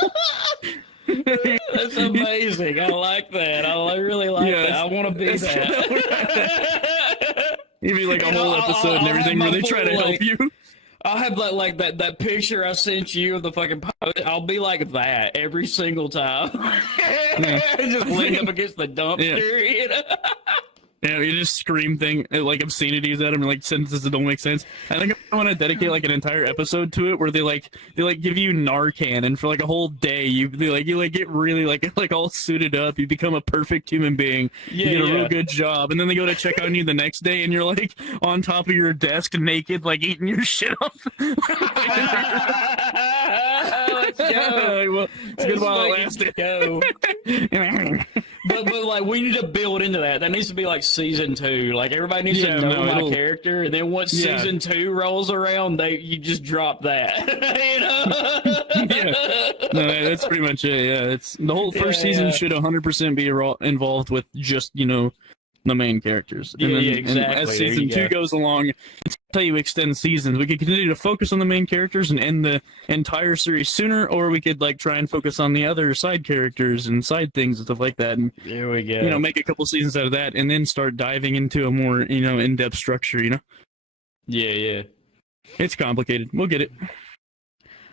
That's amazing. I like that. I really like that. I want to be that. You'd be like a whole episode and everything where they try to help you. I'll have like that picture I sent you of the fucking post. I'll be like that every single time. Just lean up against the dumpster, you know? Yeah, you just scream like obscenities at them, like sentences that don't make sense. I think I want to dedicate like an entire episode to it, where they give you Narcan, and for like a whole day you get really like all suited up. You become a perfect human being. You get a real good job, and then they go to check on you the next day, and you're like on top of your desk, naked, like eating your shit off. Let's go. Well, it's good while it lasted. Go. But like we need to build into that. That needs to be like season 2. Like everybody needs to know my character, and then once season 2 rolls around, you just drop that. You know? No, that's pretty much it. Yeah, it's the whole first season should 100% be involved with just the main characters. And then, exactly. And as season 2 goes along, it's how you extend seasons. We could continue to focus on the main characters and end the entire series sooner, or we could like try and focus on the other side characters and side things and stuff like that. And there we go. Make a couple seasons out of that, and then start diving into a more in-depth structure. Yeah. It's complicated. We'll get it.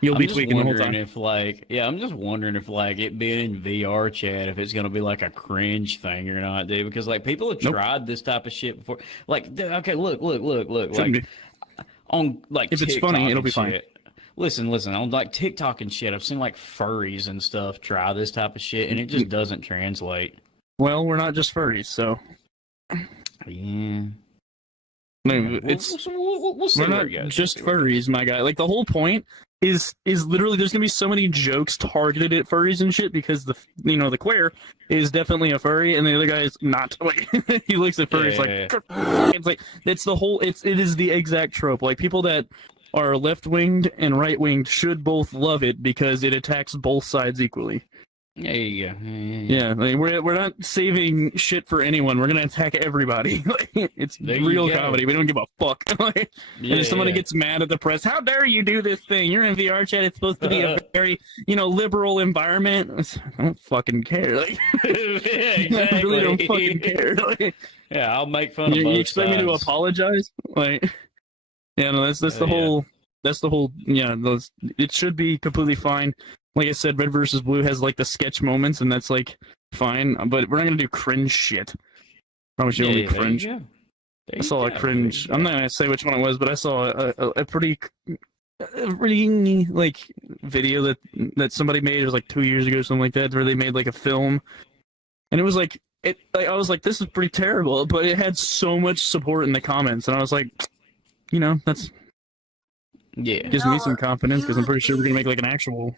You'll be tweaking the whole time. I'm just wondering if it being in VRChat, if it's gonna be like a cringe thing or not, dude. Because like people have tried this type of shit before. Like, okay, look. Like on like if it's TikTok funny, it'll be fine. Listen. On like TikTok and shit, I've seen like furries and stuff try this type of shit, and it just doesn't translate. Well, we're not just furries, so yeah. No, we'll see we're not just furries, my guy. Like the whole point is literally there's gonna be so many jokes targeted at furries and shit because the queer is definitely a furry and the other guy is not. Like he looks at furries it's like it's the whole it is the exact trope. Like people that are left-winged and right-winged should both love it because it attacks both sides equally. There you go. Yeah, like we're not saving shit for anyone. We're gonna attack everybody. It's real comedy. We don't give a fuck. And if somebody gets mad at the press, how dare you do this thing? You're in VRChat. It's supposed to be a very liberal environment. I don't fucking care. Exactly. I really don't fucking care. I'll make fun of both you expect me to apologize? That's the whole. That's the whole. It should be completely fine. Like I said, Red vs. Blue has like the sketch moments, and that's like fine. But we're not gonna do cringe shit. Promise you, won't be cringe. I saw a cringe. I'm not gonna say which one it was, but I saw a pretty like video that somebody made. It was like 2 years ago, or something like that, where they made like a film, and it was like I was like, this is pretty terrible, but it had so much support in the comments, and I was like, that's gives me some confidence because I'm pretty sure we're gonna make like an actual.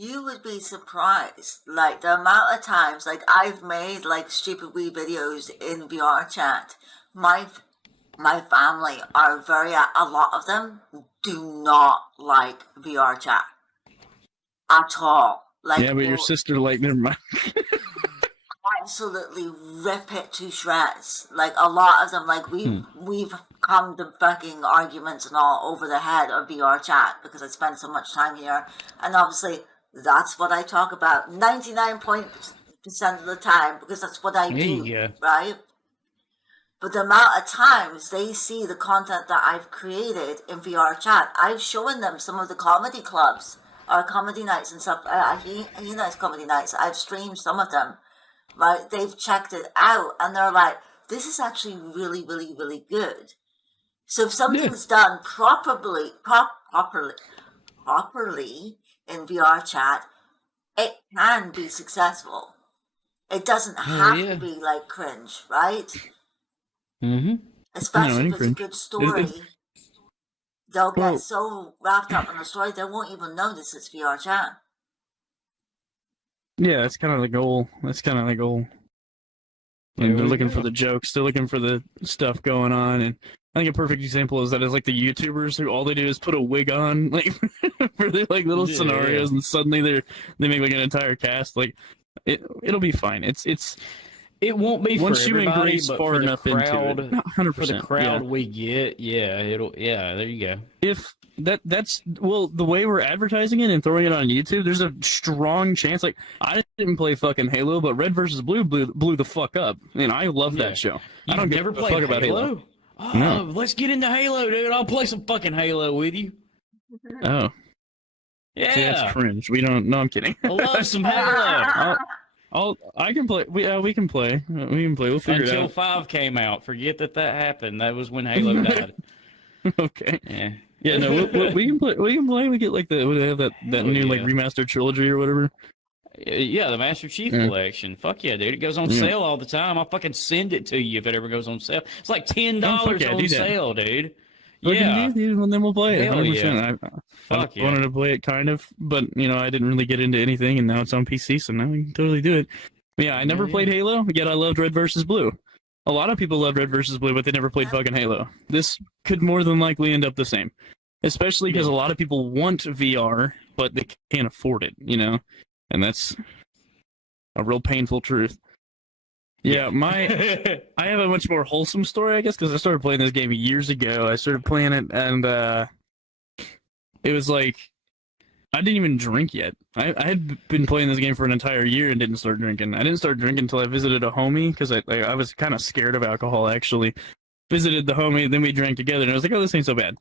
You would be surprised, like the amount of times, like I've made like stupid wee videos in VRChat. My family are a lot of them do not like VRChat at all. Like, yeah, but your sister, never mind. Absolutely rip it to shreds. Like a lot of them, like we've come to fucking arguments and all over the head of VRChat because I spend so much time here, and obviously. That's what I talk about 99% of the time because that's what I do, right? But the amount of times they see the content that I've created in VRChat, I've shown them some of the comedy clubs or comedy nights and stuff. Comedy nights. I've streamed some of them, right? They've checked it out and they're like, "This is actually really, really, really good." So if something's done properly. In VRChat, it can be successful. It doesn't Hell have yeah. to be like cringe, right? Mm-hmm. Especially any if it's a cringe. good story. They'll get Well, so wrapped up in the story they won't even notice it's VRChat. yeah, that's kind of the goal. That's kind of the goal. There And they're we looking go. for the jokes. They're looking for the stuff going on. And I think a perfect example is that it's like the YouTubers who all they do is put a wig on, like for their like little Yeah. scenarios, and suddenly they make like an entire cast. Like it'll be fine. It won't be once for you everybody, ingrace but far for the enough into crowd, it, 100%. for the crowd yeah. we get, there you go. If that's well, the way we're advertising it and throwing it on YouTube, there's a strong chance. Like I didn't play fucking Halo, but Red versus Blue blew the fuck up, and I love Yeah. that show. You've I don't never give a played fuck about Halo. Oh, No. let's get into Halo, dude. I'll play some fucking Halo with you. Oh, Yeah, see, that's cringe. We don't. No, I'm kidding. I love some Halo. I can play. We can play. We can play. We'll figure Until it out. 5 came out. Forget that happened. That was when Halo died. Okay. Yeah. Yeah, no, we can play. We can play. We get like they have that Hell new like yeah. remastered trilogy or whatever. Yeah, the Master Chief Collection. Fuck yeah, dude. It goes on sale all the time. I'll fucking send it to you if it ever goes on sale. It's like $10 yeah, on do that. sale, dude. Yeah, and then we'll play it. Hell 100%. I Fuck yeah. wanted to play it kind of, but I didn't really get into anything, and now it's on PC, so now we can totally do it. But yeah, I never played Halo, yet I loved Red versus Blue. A lot of people loved Red versus Blue, but they never played fucking Halo. This could more than likely end up the same, especially because a lot of people want VR, but they can't afford it, and that's a real painful truth. Yeah, I have a much more wholesome story, I guess, because I started playing this game years ago. I started playing it, and it was like I didn't even drink yet. I had been playing this game for an entire year and didn't start drinking. I didn't start drinking until I visited a homie, because I was kind of scared of alcohol, actually. Visited the homie, then we drank together, and I was like, oh, this ain't so bad.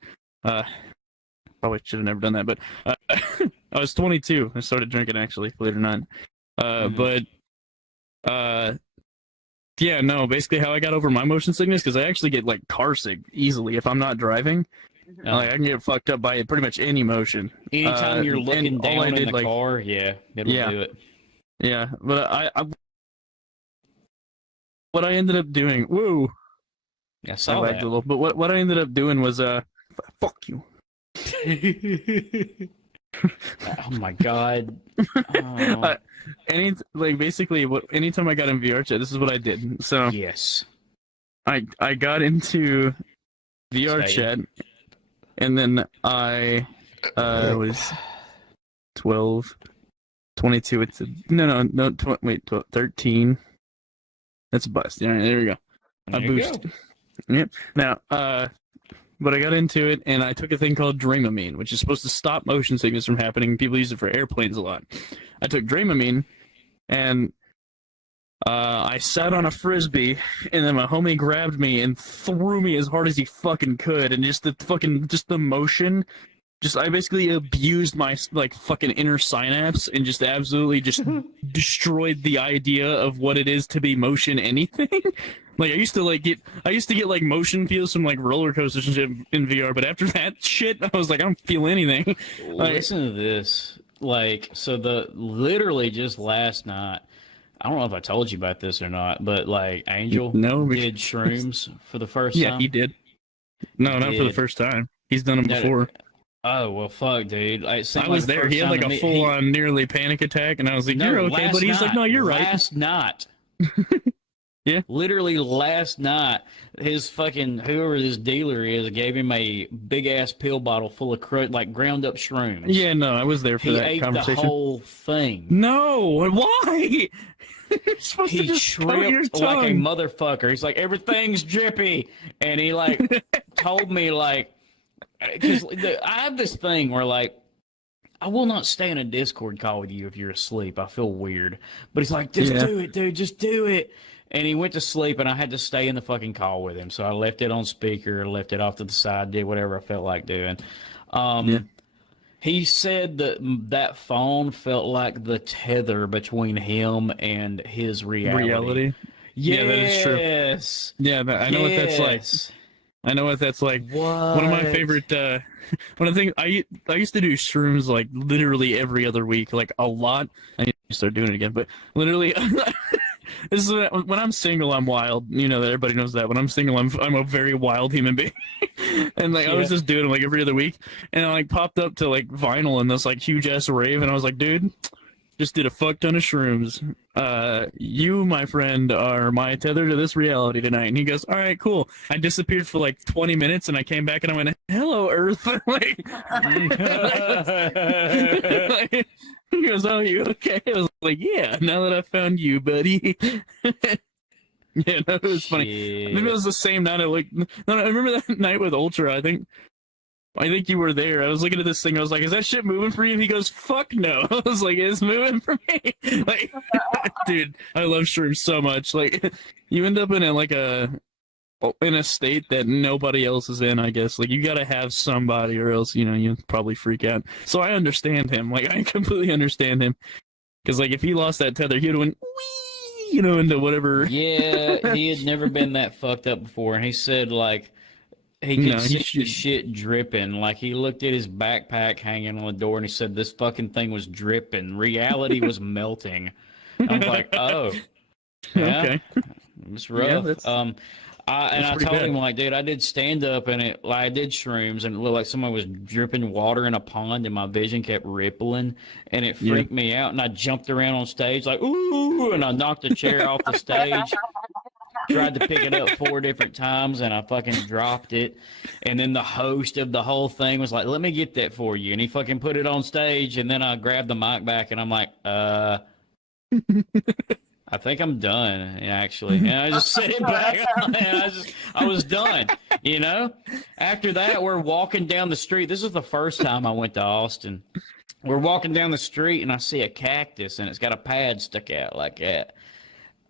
Probably should have never done that, but I was 22. I started drinking, actually, believe it or not. But yeah, no, basically how I got over my motion sickness, because I actually get like car sick easily if I'm not driving. Like I can get fucked up by pretty much any motion. Anytime you're looking down in the like, car, it'll do it. Yeah, but I what I ended up doing, whoa. I saw that. A little, but what I ended up doing was fuck you. Oh my god. Oh. Anytime I got in VRChat, this is what I did. So Yes. I got into VRChat, and then I was 12, 22. It's 13. That's a bust. Yeah, there we go. There I you boosted. go. Yep. Now, but I got into it, and I took a thing called Dramamine, which is supposed to stop motion sickness from happening. People use it for airplanes a lot. I took Dramamine, and I sat on a frisbee, and then my homie grabbed me and threw me as hard as he fucking could, and just the motion. I basically abused my fucking inner synapse and just absolutely just destroyed the idea of what it is to be motion anything. Like I used to get like motion feels from like roller coasters and shit in VR, but after that shit, I was like, I don't feel anything. Listen to this. Literally just last night, I don't know if I told you about this or not, but like Angel did shrooms for the first time. Yeah, he did. No, not for the first time. He's done them before. Oh, well, fuck, dude. I was there. He had like a full-on nearly panic attack, and I was like, you're okay. But he's like, no, you're right. Last night. Yeah. Literally last night, his fucking, whoever this dealer is, gave him a big-ass pill bottle full of ground-up shrooms. Yeah, no, I was there for that He ate conversation. the whole thing. No, why? You're supposed to just tripped your tongue. like a motherfucker. He's like, everything's drippy. And he, like, told me, like, because I have this thing where, like, I will not stay in a Discord call with you if you're asleep. I feel weird. But he's like, just do it, dude. Just do it. And he went to sleep, and I had to stay in the fucking call with him. So I left it on speaker, left it off to the side, did whatever I felt like doing. He said that phone felt like the tether between him and his reality. Yes. Yeah, that is true. Yeah, I know what that's like. I know what that's like. What? One of my favorite. One of the things I used to do shrooms like literally every other week, like a lot. I need to start doing it again, but literally This is when I'm single, I'm wild. You know that everybody knows that. When I'm single, I'm a very wild human being. And like I was just doing it like every other week, and I like popped up to like vinyl in this like huge ass rave, and I was like, dude, just did a fuck ton of shrooms. You, my friend, are my tether to this reality tonight. And he goes, all right, cool. I disappeared for like 20 minutes, and I came back, and I went, hello, Earth. Like, he goes, oh, you okay? I was like, yeah, now that I found you, buddy. Yeah, that was funny. Maybe it was the same night. I remember that night with Ultra. I think you were there. I was looking at this thing. I was like, is that shit moving for you? He goes, fuck no. I was like, it's moving for me. Like, dude, I love shrooms so much. Like, you end up in a state that nobody else is in, I guess. Like, you gotta have somebody or else, you'll probably freak out. So I understand him. Like, I completely understand him. Because, like, if he lost that tether, he would have went, wee, into whatever. Yeah, he had never been that fucked up before. And he said, like, he could see the shit dripping. Like, he looked at his backpack hanging on the door, and he said this fucking thing was dripping. Reality was melting. I was like, oh. Yeah, okay. It's rough. Yeah, I told him, like, dude, I did stand up, and I did shrooms, and it looked like somebody was dripping water in a pond, and my vision kept rippling, and it freaked me out, and I jumped around on stage like, ooh, and I knocked the chair off the stage. Tried to pick it up 4 different times, and I fucking dropped it. And then the host of the whole thing was like, let me get that for you. And he fucking put it on stage, and then I grabbed the mic back, and I'm like, I think I'm done, actually. And I just set it back, and I was done, After that, we're walking down the street. This is the first time I went to Austin. We're walking down the street, and I see a cactus, and it's got a pad stuck out like that.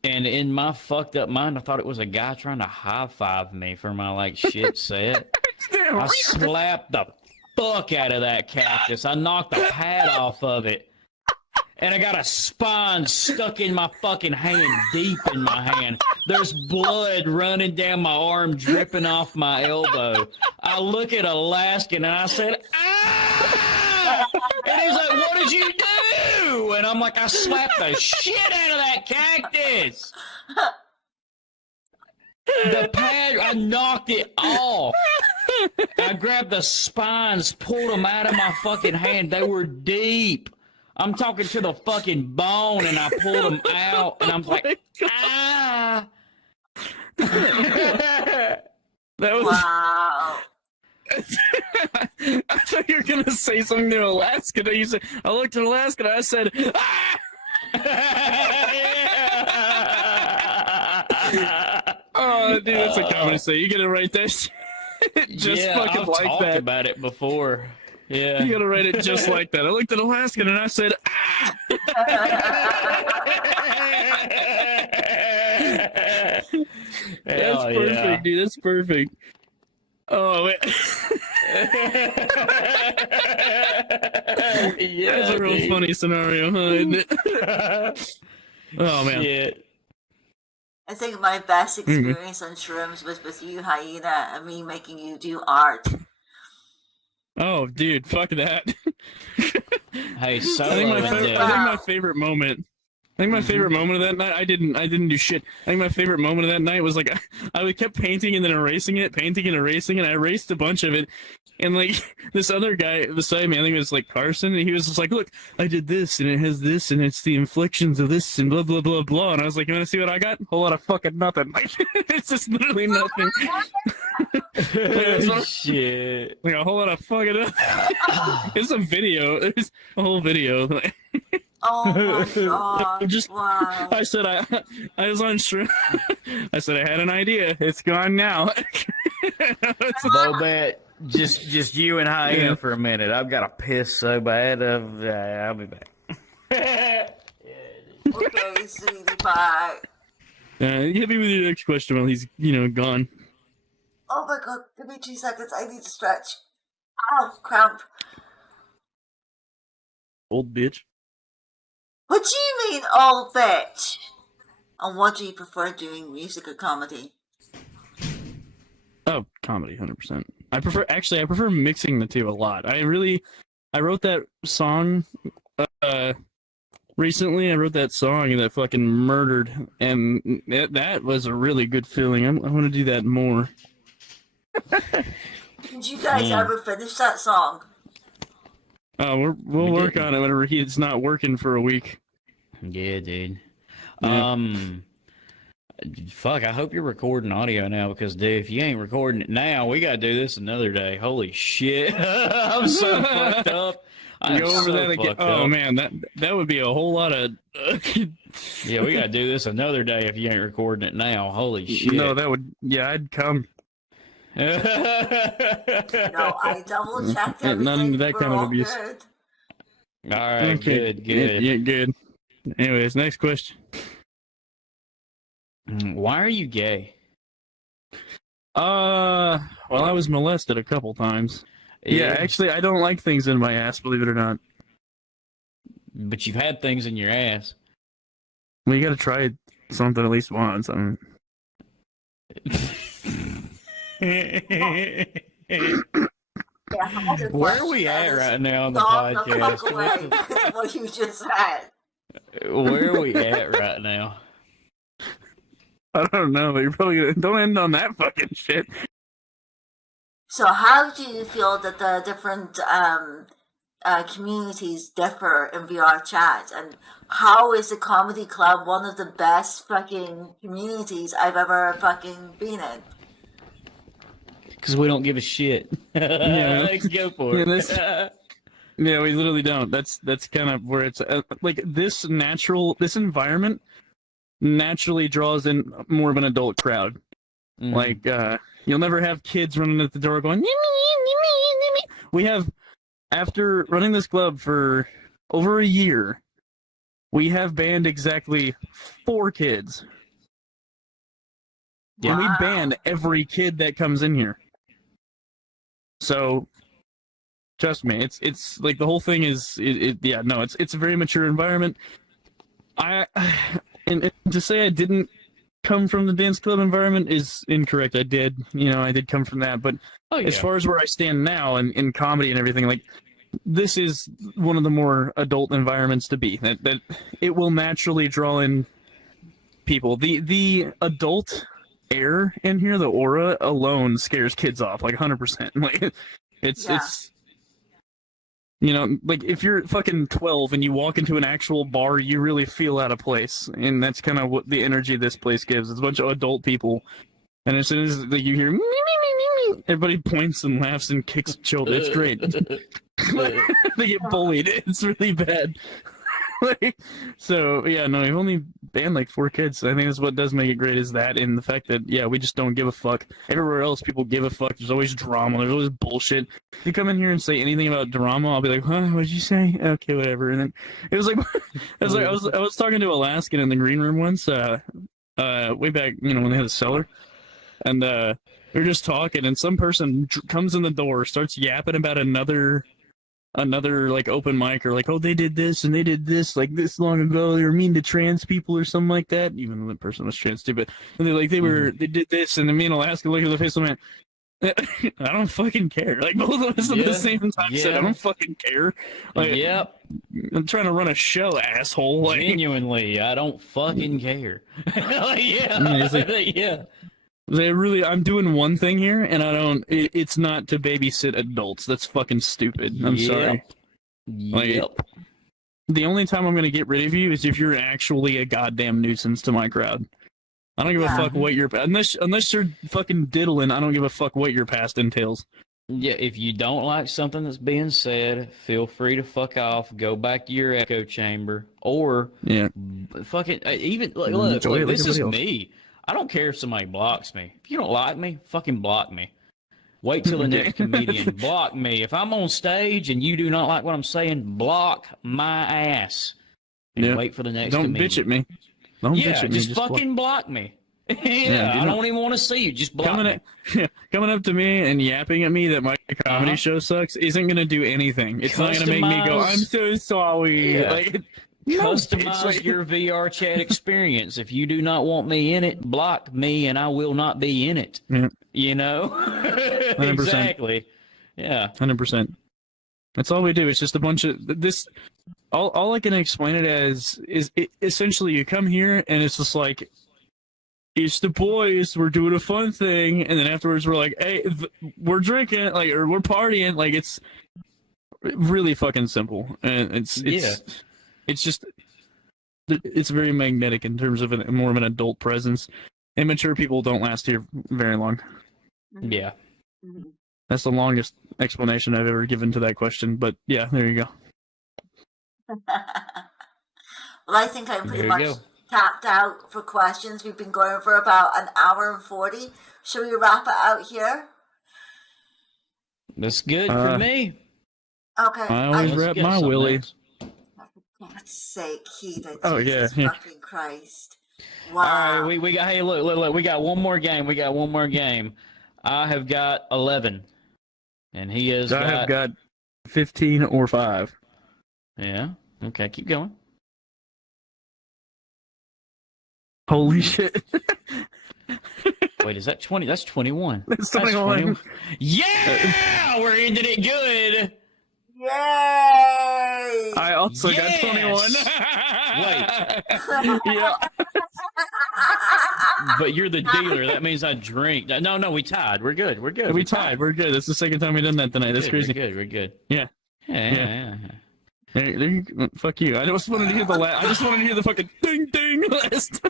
And in my fucked up mind, I thought it was a guy trying to high-five me for my, like, shit set. I slapped the fuck out of that cactus. I knocked the pad off of it. And I got a spine stuck in my fucking hand, deep in my hand. There's blood running down my arm, dripping off my elbow. I look at Alaskan, and I said, ah! And he's like, what did you do? And I'm like, I slapped the shit out of that cactus. The pad, I knocked it off. I grabbed the spines, pulled them out of my fucking hand. They were deep. I'm talking to the fucking bone, and I pulled them out, and I'm like, ah. That was... Wow. I thought you were going to say something to Alaska. You said, I looked at Alaska, and I said, ah! Oh, dude, that's a common say. You got to write that shit just fucking I've like talked that. About it before. Yeah. You gotta write it just like that. I looked at Alaskan and I said, ah! That's perfect, dude. That's perfect. Oh, wait. That's a real funny scenario, huh? Isn't it? Oh, man. Shit. I think my best experience on shrooms was with you, Hyena, and me making you do art. Oh, dude, fuck that. Hey, so I think my favorite moment. I think my favorite moment of that night, I didn't do shit. I think my favorite moment of that night was like, I kept painting and then erasing it, painting and erasing, and I erased a bunch of it. And like, this other guy beside me, I think it was like Carson, and he was just like, look, I did this, and it has this, and it's the inflections of this, and blah, blah, blah, blah. And I was like, you want to see what I got? A whole lot of fucking nothing. Like, it's just literally nothing. Shit. Like, a whole lot of fucking nothing. It's a video. There's a whole video. Oh my god! Wow. I said I was on stream. I said I had an idea. It's gone now. Bobette, just you and Hyena for a minute. I've got to piss so bad. I'll be back. Okay, sweetie pie. Hit me with your next question while he's gone. Oh my god! Give me 2 seconds. I need to stretch. Ow! Cramp. Old bitch. What do you mean, old bitch? And what do you prefer doing, music or comedy? Oh, comedy, 100%. I prefer mixing the two a lot. I wrote that song recently. I wrote that song that fucking murdered, and that was a really good feeling. I want to do that more. Did you guys ever finish that song? We'll work on it whenever it's not working for a week. Yeah, dude. Yeah. Fuck, I hope you're recording audio now because, dude, if you ain't recording it now, we gotta do this another day. Holy shit. I'm so fucked up. Go over that again. Oh, man, that would be a whole lot of... Yeah, we gotta do this another day if you ain't recording it now. Holy shit. No, that would... Yeah, I'd come. No, I double-checked everything. None of that kind of abuse. Good. All right, okay. good. Yeah, good. Anyways, next question. Why are you gay? Well, I was molested a couple times. Yeah, actually, I don't like things in my ass, believe it or not. But you've had things in your ass. Well, you gotta try something at least once. Where are we at right now on the podcast? What you just said. Where are we at right now? I don't know, but you're probably gonna... Don't end on that fucking shit. So how do you feel that the different communities differ in VRChat? And how is the comedy club one of the best fucking communities I've ever fucking been in? Because we don't give a shit. Yeah. Let's go for it. Yeah, we literally don't. That's kind of where it's like this environment naturally draws in more of an adult crowd. Mm. Like you'll never have kids running at the door going, we have, after running this club for over a year, we have banned exactly 4 kids. Yeah, and we ban every kid that comes in here. So, trust me, it's like the whole thing is, it's a very mature environment. And to say I didn't come from the dance club environment is incorrect. I did, I did come from that. But as far as where I stand now in comedy and everything, like, this is one of the more adult environments to be. That it will naturally draw in people. The adult air in here, the aura alone scares kids off, like 100%. Like, it's like if you're fucking 12 and you walk into an actual bar, you really feel out of place, and that's kind of what the energy this place gives. It's a bunch of adult people, and as soon as you hear me, everybody points and laughs and kicks children. It's great. They get bullied. It's really bad. So yeah, no, we've only banned like 4 kids. I think that's what does make it great, is that, and the fact that we just don't give a fuck. Everywhere else, people give a fuck. There's always drama. There's always bullshit. If you come in here and say anything about drama, I'll be like, huh, what'd you say? Okay, whatever. And then it was like, I was talking to Alaskan in the green room once, way back, when they had a cellar, and we were just talking, and some person comes in the door, starts yapping about another like open mic, or like, oh, they did this and they did this like this long ago, they were mean to trans people or something like that, even though the person was trans too. But and they did this, and then me and Alaska look at the face of man, I don't fucking care. Like, both of us at the same time said, I don't fucking care. Like, I'm trying to run a show, asshole. Like, genuinely, I don't fucking care. I'm doing one thing here, and it's not to babysit adults. That's fucking stupid. I'm sorry. The only time I'm going to get rid of you is if you're actually a goddamn nuisance to my crowd. I don't give a fuck what your... Unless you're fucking diddling, I don't give a fuck what your past entails. Yeah, if you don't like something that's being said, feel free to fuck off, go back to your echo chamber, or fucking... Even, look, this is me. I don't care if somebody blocks me. If you don't like me, fucking block me. Wait till the next comedian. Block me. If I'm on stage and you do not like what I'm saying, block my ass. And wait for the next comedian. Don't bitch at me. Don't bitch at me. Just fucking block me. I don't even want to see you. Just block me. Coming up to me and yapping at me that my comedy show sucks isn't going to do anything. It's not going to make me go, I'm so sorry. Yeah. Like, customize your VRChat experience. If you do not want me in it, block me, and I will not be in it. Yeah. 100%. Exactly. Yeah. 100%. That's all we do. It's just a bunch of this. all I can explain it as is essentially you come here and it's just like, it's the boys, we're doing a fun thing, and then afterwards we're like, hey, we're drinking, like, or we're partying, like, it's really fucking simple, and it's just, it's very magnetic in terms of more of an adult presence. Immature people don't last here very long. Yeah. Mhm. That's the longest explanation I've ever given to that question, but yeah, there you go. Well, I think I'm pretty There you much go. tapped out for questions. We've been going for about an hour and 40. Should we wrap it out here? That's good for me. Okay. I always Let's wrap get my something willy. else. For God's sake, Heathen. Oh, Jesus yeah. fucking Christ. All Wow. right, we got. Hey, look, we got one more game. I have got 11, and he has I have got 15 or 5. Yeah. Okay, keep going. Holy shit. Wait, is that 20? That's 21. That's 21. Yeah, we're ending it good. Yay! I also Yes! got 21. Yeah. But you're the dealer. That means I drink. No, we tied. We're good. We're good. We tied. We're good. That's the second time we've done that tonight. That's crazy. We're good. Yeah. Yeah. Fuck you. I just wanted to hear I just wanted to hear the fucking ding ding list.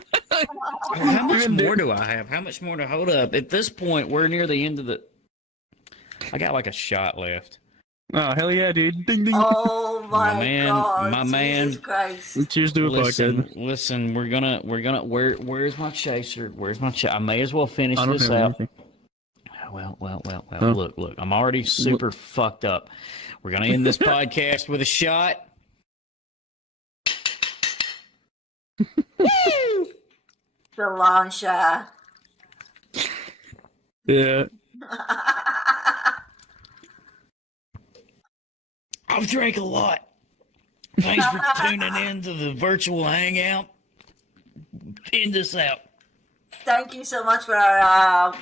How much more do I have? How much more to hold up? At this point, we're near the end of the. I got like a shot left. Oh hell yeah, dude! Ding ding. Oh my God! My Jesus man. Christ! Cheers to a podcast. Listen. We're gonna. Where's my chaser? Where's my chaser? I may as well finish I don't this have out. anything. Well. Oh. Look. I'm already super fucked up. We're gonna end this podcast with a shot. Delancha. Yeah. I've drank a lot. Thanks for tuning in to the Virtual Hangout. End this out. Thank you so much for I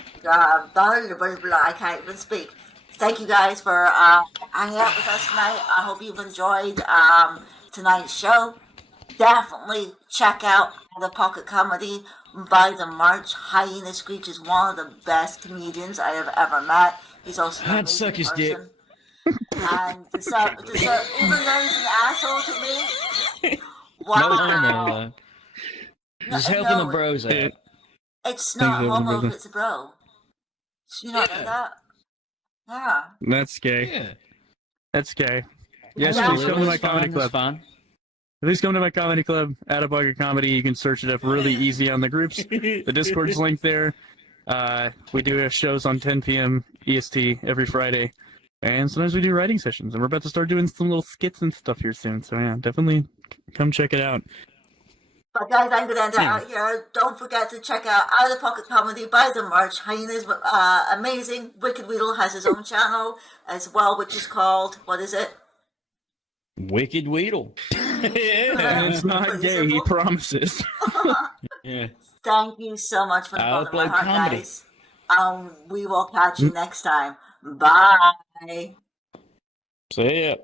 can't even speak. Thank you guys for hanging out with us tonight. I hope you've enjoyed tonight's show. Definitely check out the Pocket Comedy by the March. HyenaScreech is one of the best comedians I have ever met. He's also an I'd amazing suck his dick. person. And even though he's an asshole to me, wow. Just helping the bros out. It's not Thanks, homo brother. if it's a bro. You not know that? Yeah. That's gay. Yeah. That's gay. Yes, Yeah. please come to my comedy That's club. fine. Please come to my comedy club, At a Bucket Comedy. You can search it up really easy on the groups. The Discord's linked there. We do shows on 10 p.m. EST every Friday. And sometimes we do writing sessions. And we're about to start doing some little skits and stuff here soon. So yeah, definitely come check it out. But guys, I'm going to end it out here. Don't forget to check out Out of the Pocket Comedy by the March. Hyena's amazing. Wicked Weedle has his own channel as well, which is called, what is it? Wicked Weedle. And it's not Pretty gay, he simple. promises. Yeah. Thank you so much for the I'll bottom of my upload heart, comedy. guys. We will catch you next time. Bye. See ya.